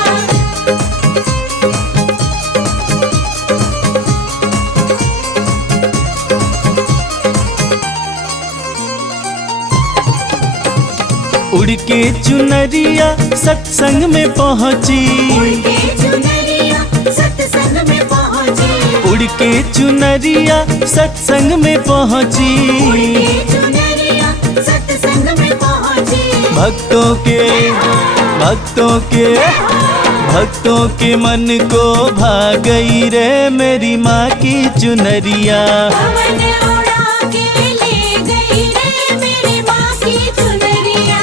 उड़ के चुनरिया सत्संग में पहुँची। उड़ के चुनरिया सत्संग में पहुँची। उड़ के चुनरिया सत्संग में पहुँची। उड़ के चुनरिया सत्संग में पहुँची। भक्तों के मन को भा गई रे मेरी माँ की चुनरिया। पवन उड़ा के ले गई रे मेरी माँ की चुनरिया।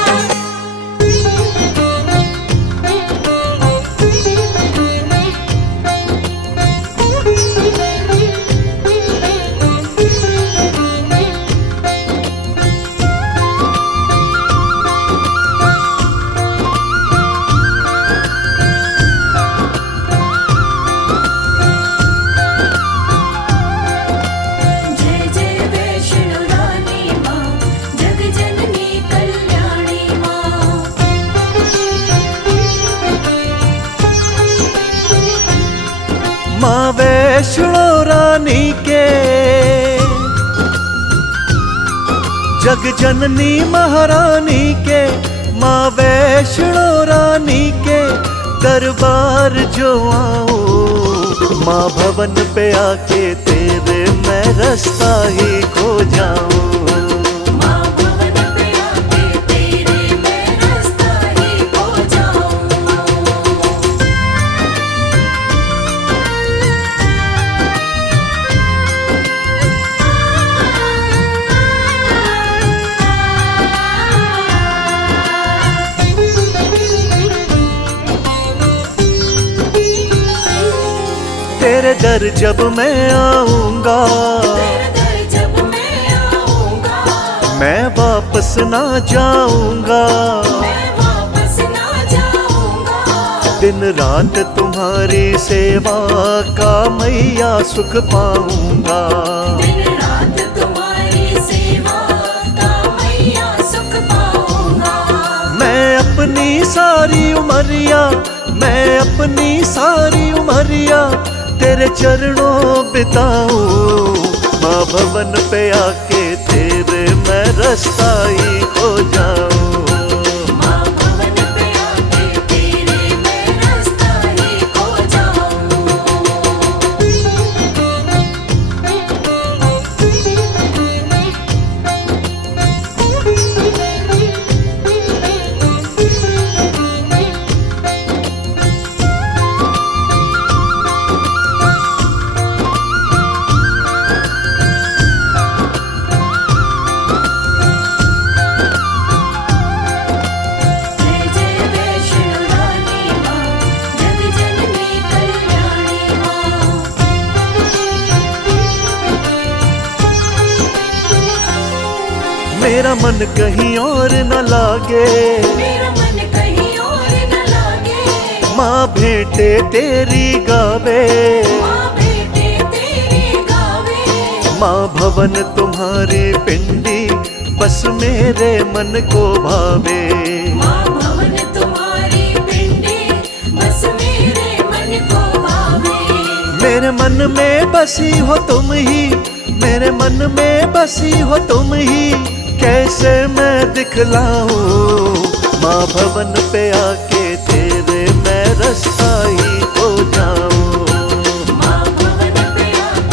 जय जय वैष्णो रानी माँ, जग जननी कल्याणी माँ। माँ वैष्णो रानी के जग जननी महारानी के, माँ वैष्णो रानी के दरबार जो आओ, माँ भवन पे आके तेरे मैं रास्ता ही खो जाऊं। माँ भवन पे आके तेरे मैं रास्ता ही खो जाऊं। तेरे दर जब मैं आऊंगा, तेरे दर जब मैं आऊंगा, मैं वापस ना जाऊंगा। मैं वापस ना जाऊंगा। दिन रात तुम्हारी सेवा का मैया सुख पाऊंगा। दिन रात तुम्हारी सेवा का मैया सुख पाऊंगा। मैं अपनी सारी उमरिया तेरे चरणों बिताऊं। माँ भवन पे आके तेरे मैं रास्ता ही खो जाऊं। माँ भवन पे आके तेरे मैं रास्ता ही खो जाऊं। जय जय वैष्णो रानी माँ, जग जननी कल्याणी माँ। मेरा मन कहीं और न लागे, मेरा मन कहीं और न लागे। माँ भेंटे तेरी गावे। माँ बेटे तेरे गावे। माँ भवन तुम्हारी पिंडी बस मेरे मन को भावे। माँ भवन तुम्हारी पिंडी बस मेरे मन को भावे। मेरे मन में बसी हो तुम ही, मेरे मन में बसी हो तुम ही, कैसे मैं दिखलाऊं। माँ भवन पे आके तेरे मैं रास्ता ही खो जाऊं। माँ भवन पे आके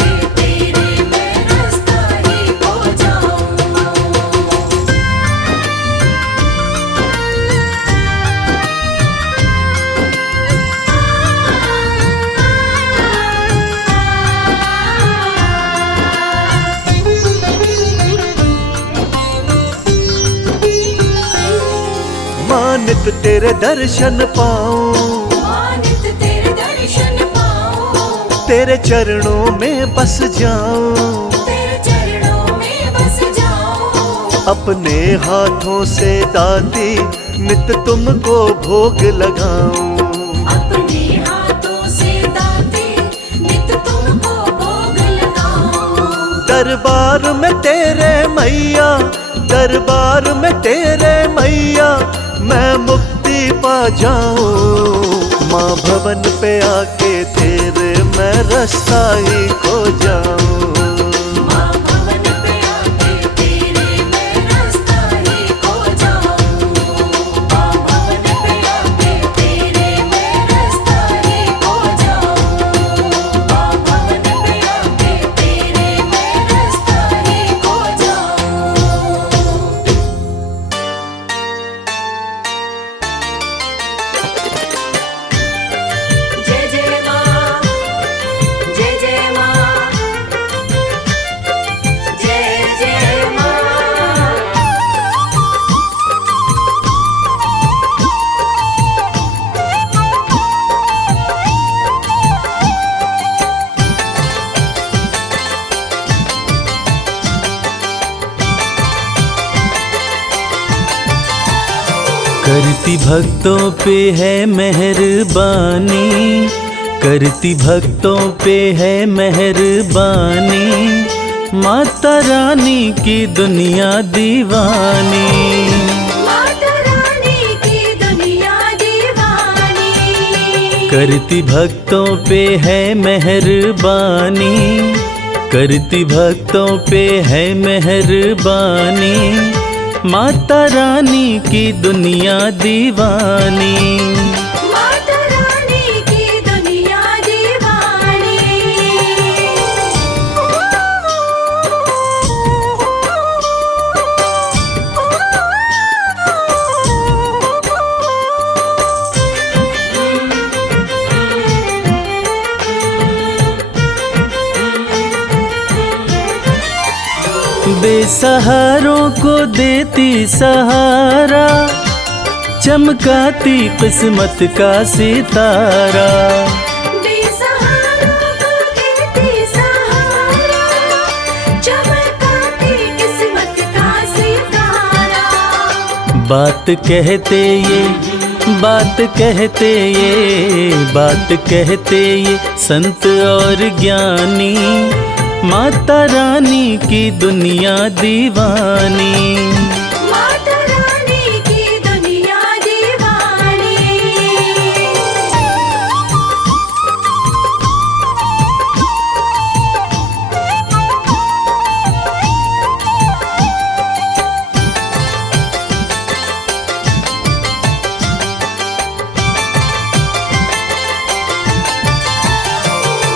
तेरे दर्शन पाऊं, माँ नित तेरे दर्शन पाऊं, तेरे चरणों में बस जाऊं, तेरे चरणों में बस जाऊं। अपने हाथों से दाती नित तुमको भोग लगाऊं। अपने हाथों से दाते नित तुमको भोग लगाऊं। दरबार में तेरे मैया, दरबार में तेरे मैया, मैं मुक्ति पा जाऊं। माँ भवन पे आके तेरे मैं रास्ता ही खो जाऊं। माँ भवन पे आके तेरे मैं रास्ता ही खो जाऊं। माँ भवन पे आके तेरे मैं रास्ता ही खो जाऊं। माँ भवन पे आके तेरे मैं रास्ता ही खो जाऊं। जय जय माँ, जय जय माँ, जय जय माँ। करती भक्तों पे है मेहरबानी, करती भक्तों पे है मेहरबानी, माता रानी की दुनिया दीवानी। माता रानी की दुनिया दीवानी। करती भक्तों पे है मेहरबानी, करती भक्तों पे है मेहरबानी, माता रानी की दुनिया दीवानी। माता रानी की दुनिया दीवानी। बेसहारों को देती सहारा, चमकाती किस्मत का सितारा। बेसहारों को देती सहारा, चमकाती किस्मत का सितारा। बात कहते ये, बात कहते ये, बात कहते ये संत और ज्ञानी, माता रानी की दुनिया दीवानी। माता रानी की दुनिया दीवानी।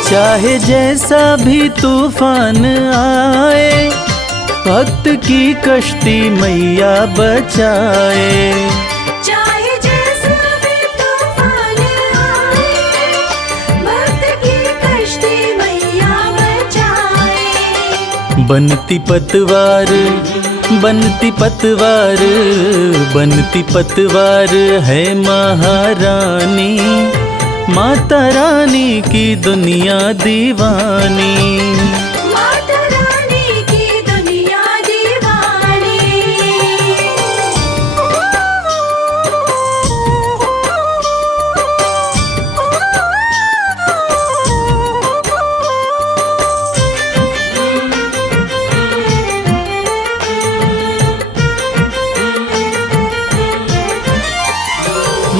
चाहे जैसा भी तूफान आए, भक्त की कश्ती मैया बचाए। चाहे जैसा भी तूफान आए, भक्त की कश्ती मैया बचाए। बनती पतवार, बनती पतवार, बनती पतवार है महारानी, माता रानी की दुनिया दीवानी। माता रानी की दुनिया दीवानी।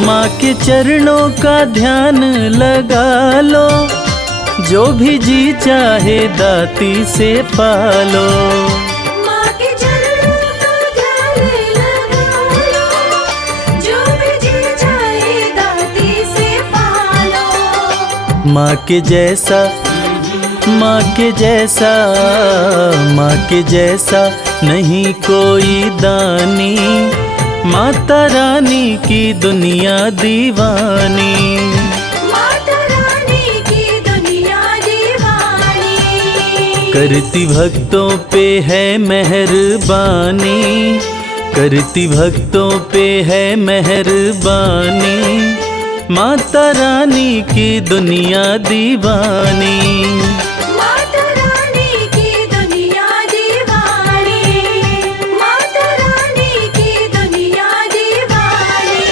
माँ के चरणों का ध्यान लगा लो, जो भी जी चाहे दाती से पालो। माँ के चरणों का ध्यान लगा लो, जो भी जी चाहे दाती से पालो। माँ के जैसा, माँ के जैसा, माँ के जैसा नहीं कोई दानी, माता रानी की दुनिया दीवानी। माता रानी की दुनिया दीवानी। करती भक्तों पे है मेहरबानी, करती भक्तों पे है मेहरबानी, माता रानी की दुनिया दीवानी। माता रानी की दुनिया दीवानी, माता रानी की दुनिया दीवानी।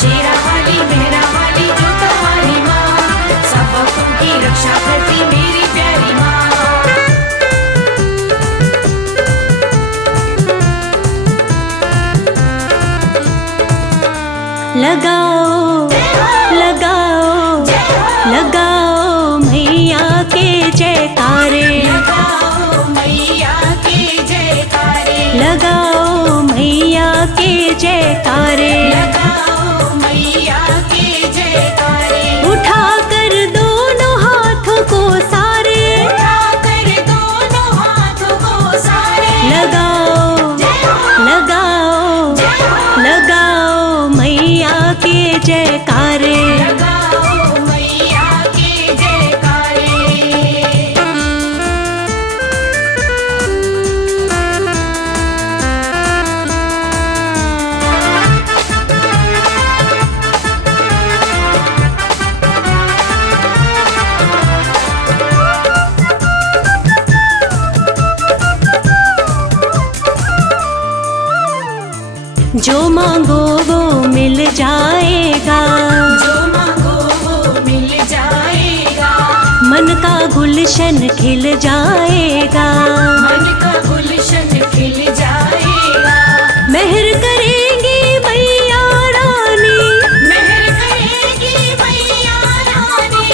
शेरा वाली मेहरा वाली जो तुम्हारी माँ, सब भक्तों की रक्षा करती मेरी प्यारी माँ। लगाओ लगाओ लगाओ मैया के जयकारे, लगाओ मैया के जयकारे, लगाओ मैया के जयकारे। लगाओ मैया के जयकारे। उठा कर दोनों हाथों को सारे, उठाकर दोनों हाथों को सारे। लगाओ लगाओ लगाओ मैया के जयकारे। लगाओ मैया के जयकारे। जो मांगो वो मिल जाएगा, जो मांगो वो मिल जाएगा। मन का गुलशन खिल जाएगा। मन का गुलशन खिल जाएगा। मेहर करेंगी मैया रानी, मेहर करेगी मैया रानी।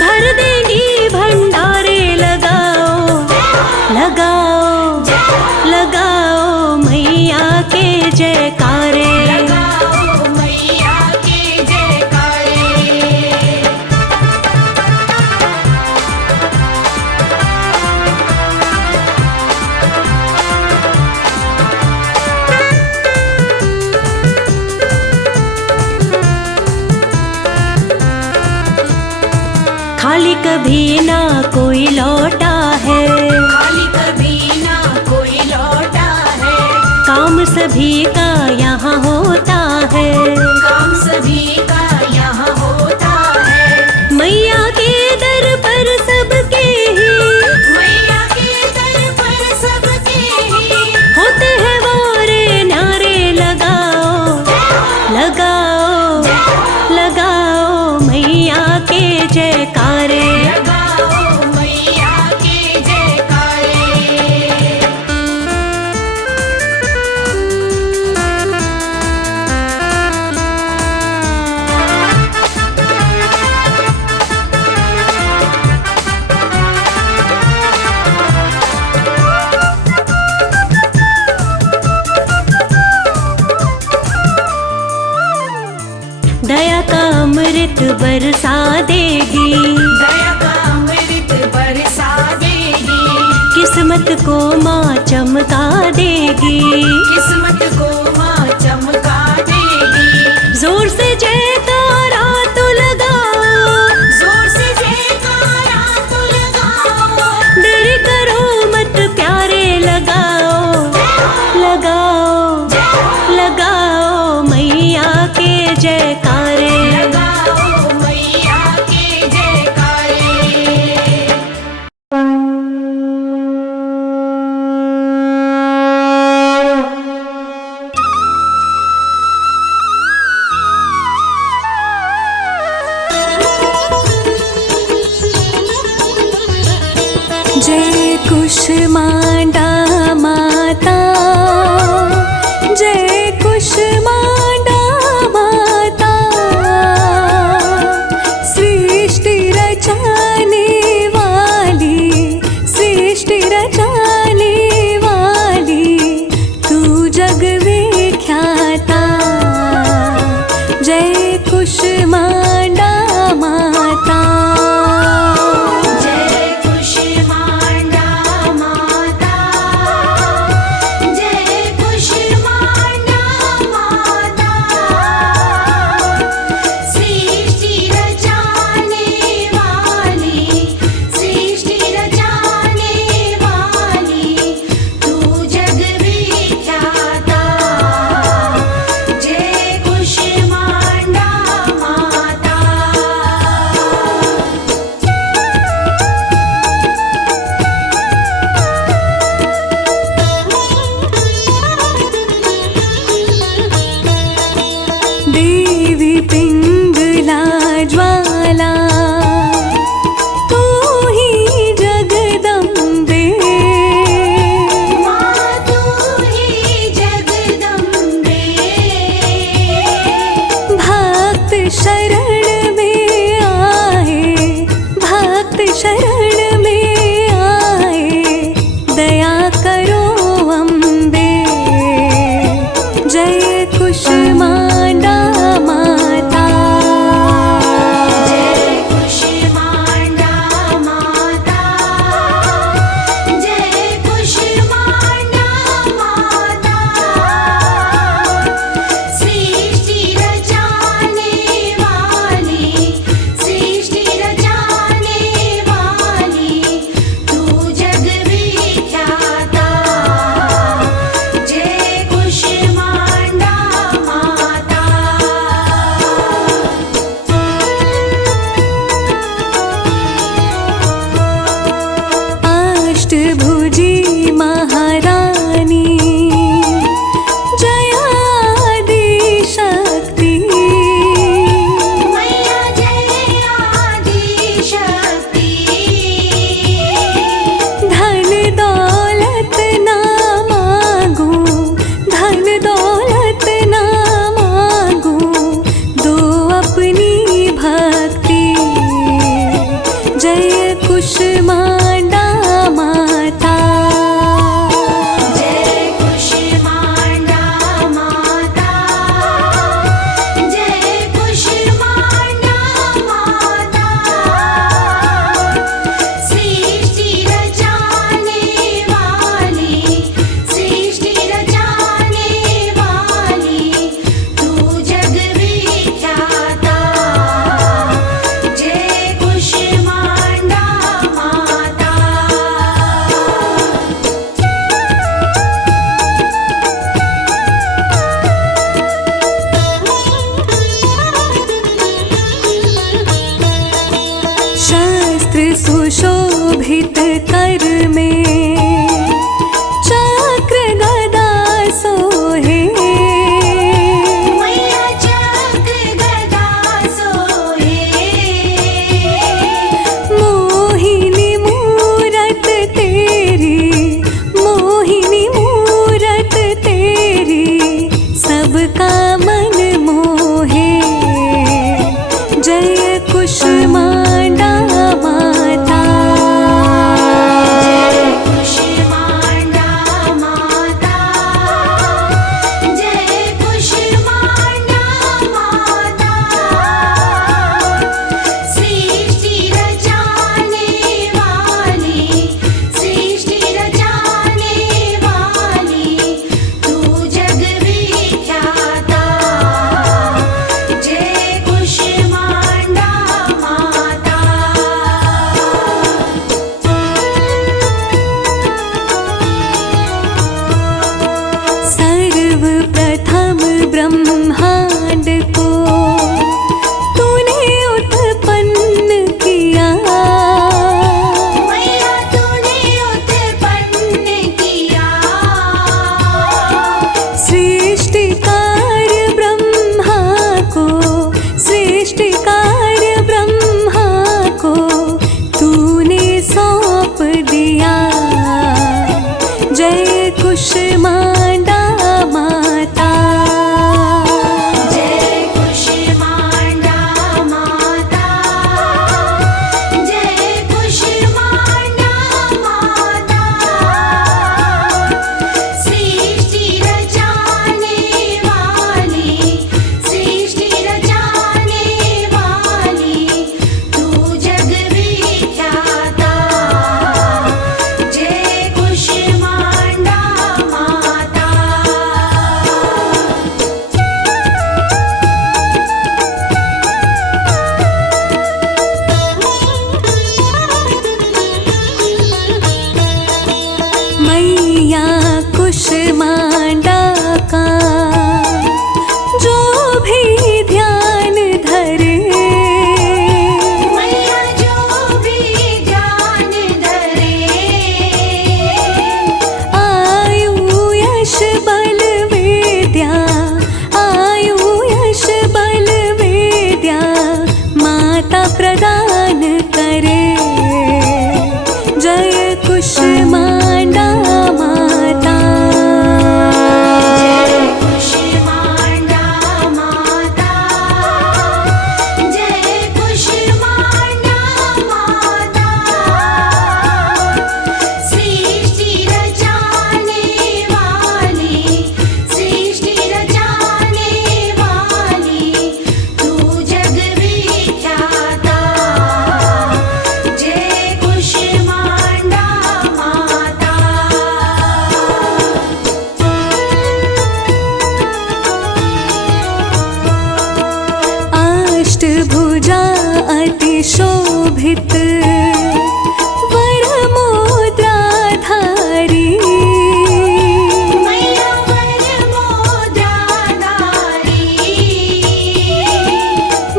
भर देंगी भंडारे। लगाओ लगाओ लगाओ मैया के जयकारे। लगाओ मैया के जयकारे। खाली कभी ना कोई लौटा है, खाली कभी ना कोई लौटा है। काम सभी का यहाँ होता है। काम सभी का यहाँ होता है। मैया के दर पर सबके ही मैया के दर पर सबके ही होते हैं वारे नारे। लगाओ लगाओ लगाओ मैया के जयकारे। लगाओ मैया के जयकारे। दया का अमृत बरसा देगी, दया का अमृत बरसा देगी। किस्मत को माँ चमका देगी। किस्मत को माँ चमका देगी। जोर से जयकारा तो लगाओ, जोर से जयकारा तो लगाओ। देरी करो मत प्यारे। लगाओ लगाओ लगाओ मैया के जयकारे। लगाओ मैया के जयकारे। जय कुष्मांडा माता, जय कुष्मांडा माता। कुष्मांडा माता। जय कुष्मांडा माता, जय कुष्मांडा माता। सृष्टि रचाने वाली, सृष्टि रचाने वाली, तू जग विख्याता। जय कुष्मांडा माता। मैया कुष्मांडा का जो भी ध्यान धरे, मैया जो भी ध्यान धरे, आयु यश बल विद्या, आयु यश बल विद्या माता प्रदान करे। जय कुष्मांडा माता। जय कुष्मांडा माता, जय कुष्मांडा माता। सृष्टि रचाने वाली, सृष्टि रचाने वाली, तू जग विख्याता। जय कुष्मांडा माता। अष्टभुजा अति शोभित वरमुद्राधारी, मैया वरमुद्राधारी,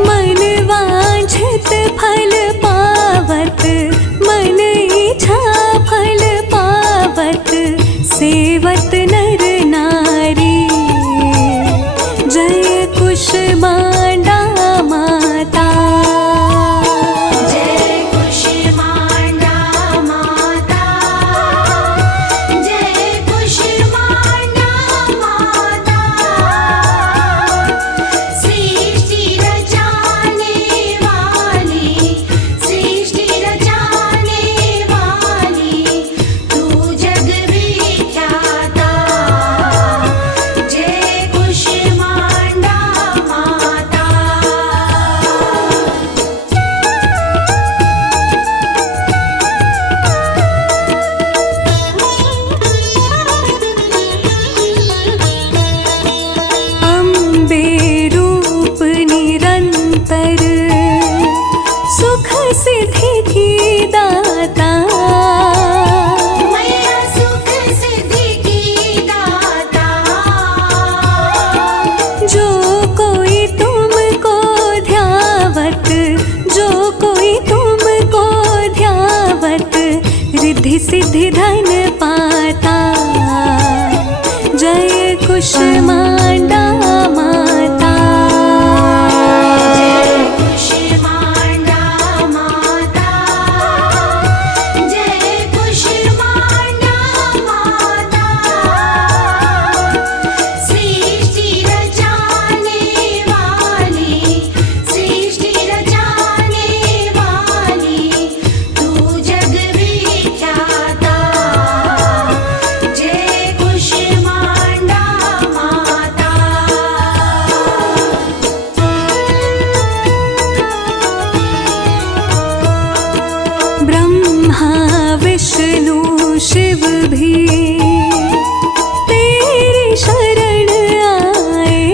मन वांछित फल पावत, मन इच्छा फल पावत, सेवत नर नारी। जय कुष्मांडा माता। जय कुष्मांडा माता, जय कुष्मांडा माता। सृष्टि रचाने वाली, सृष्टि रचाने वाली, तू जग विख्याता। जय कुष्मांडा माता। अम्बे रूप निरंतर, सुख सिद्धि की दाता। मैया सुख सिद्धि की दाता। जो कोई तुमको ध्यावत, जो कोई तुमको ध्यावत, रिद्धि सिद्धि धन पाता। जय कुष्मांडा माता। जय कुष्मांडा माता, जय कुष्मांडा माता। सृष्टि रचाने वाली, सृष्टि रचाने वाली, तू जग विख्याता। जय कुष्मांडा माता। ब्रह्मा विष्णु शिव भी तेरी शरण आए।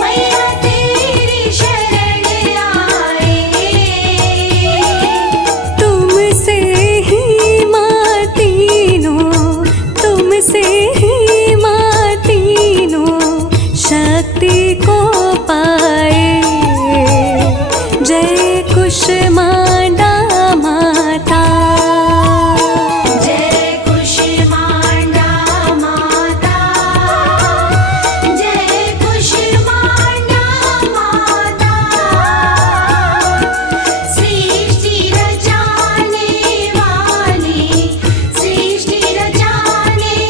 मैया तेरी शरण आए। तुमसे ही माँ तीनों, तुमसे ही माँ तीनों शक्ति को पाए। जय कुष्मांडा माता। जय कुष्मांडा माता, जय कुष्मांडा माता। सृष्टि रचाने वाली, सृष्टि रचाने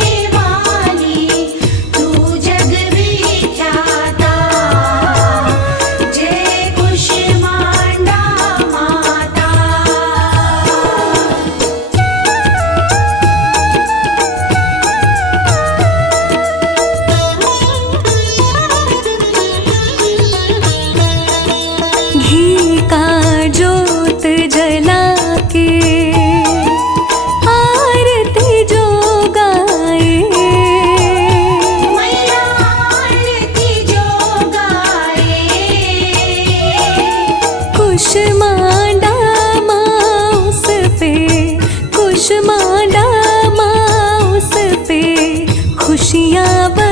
खुशियाँ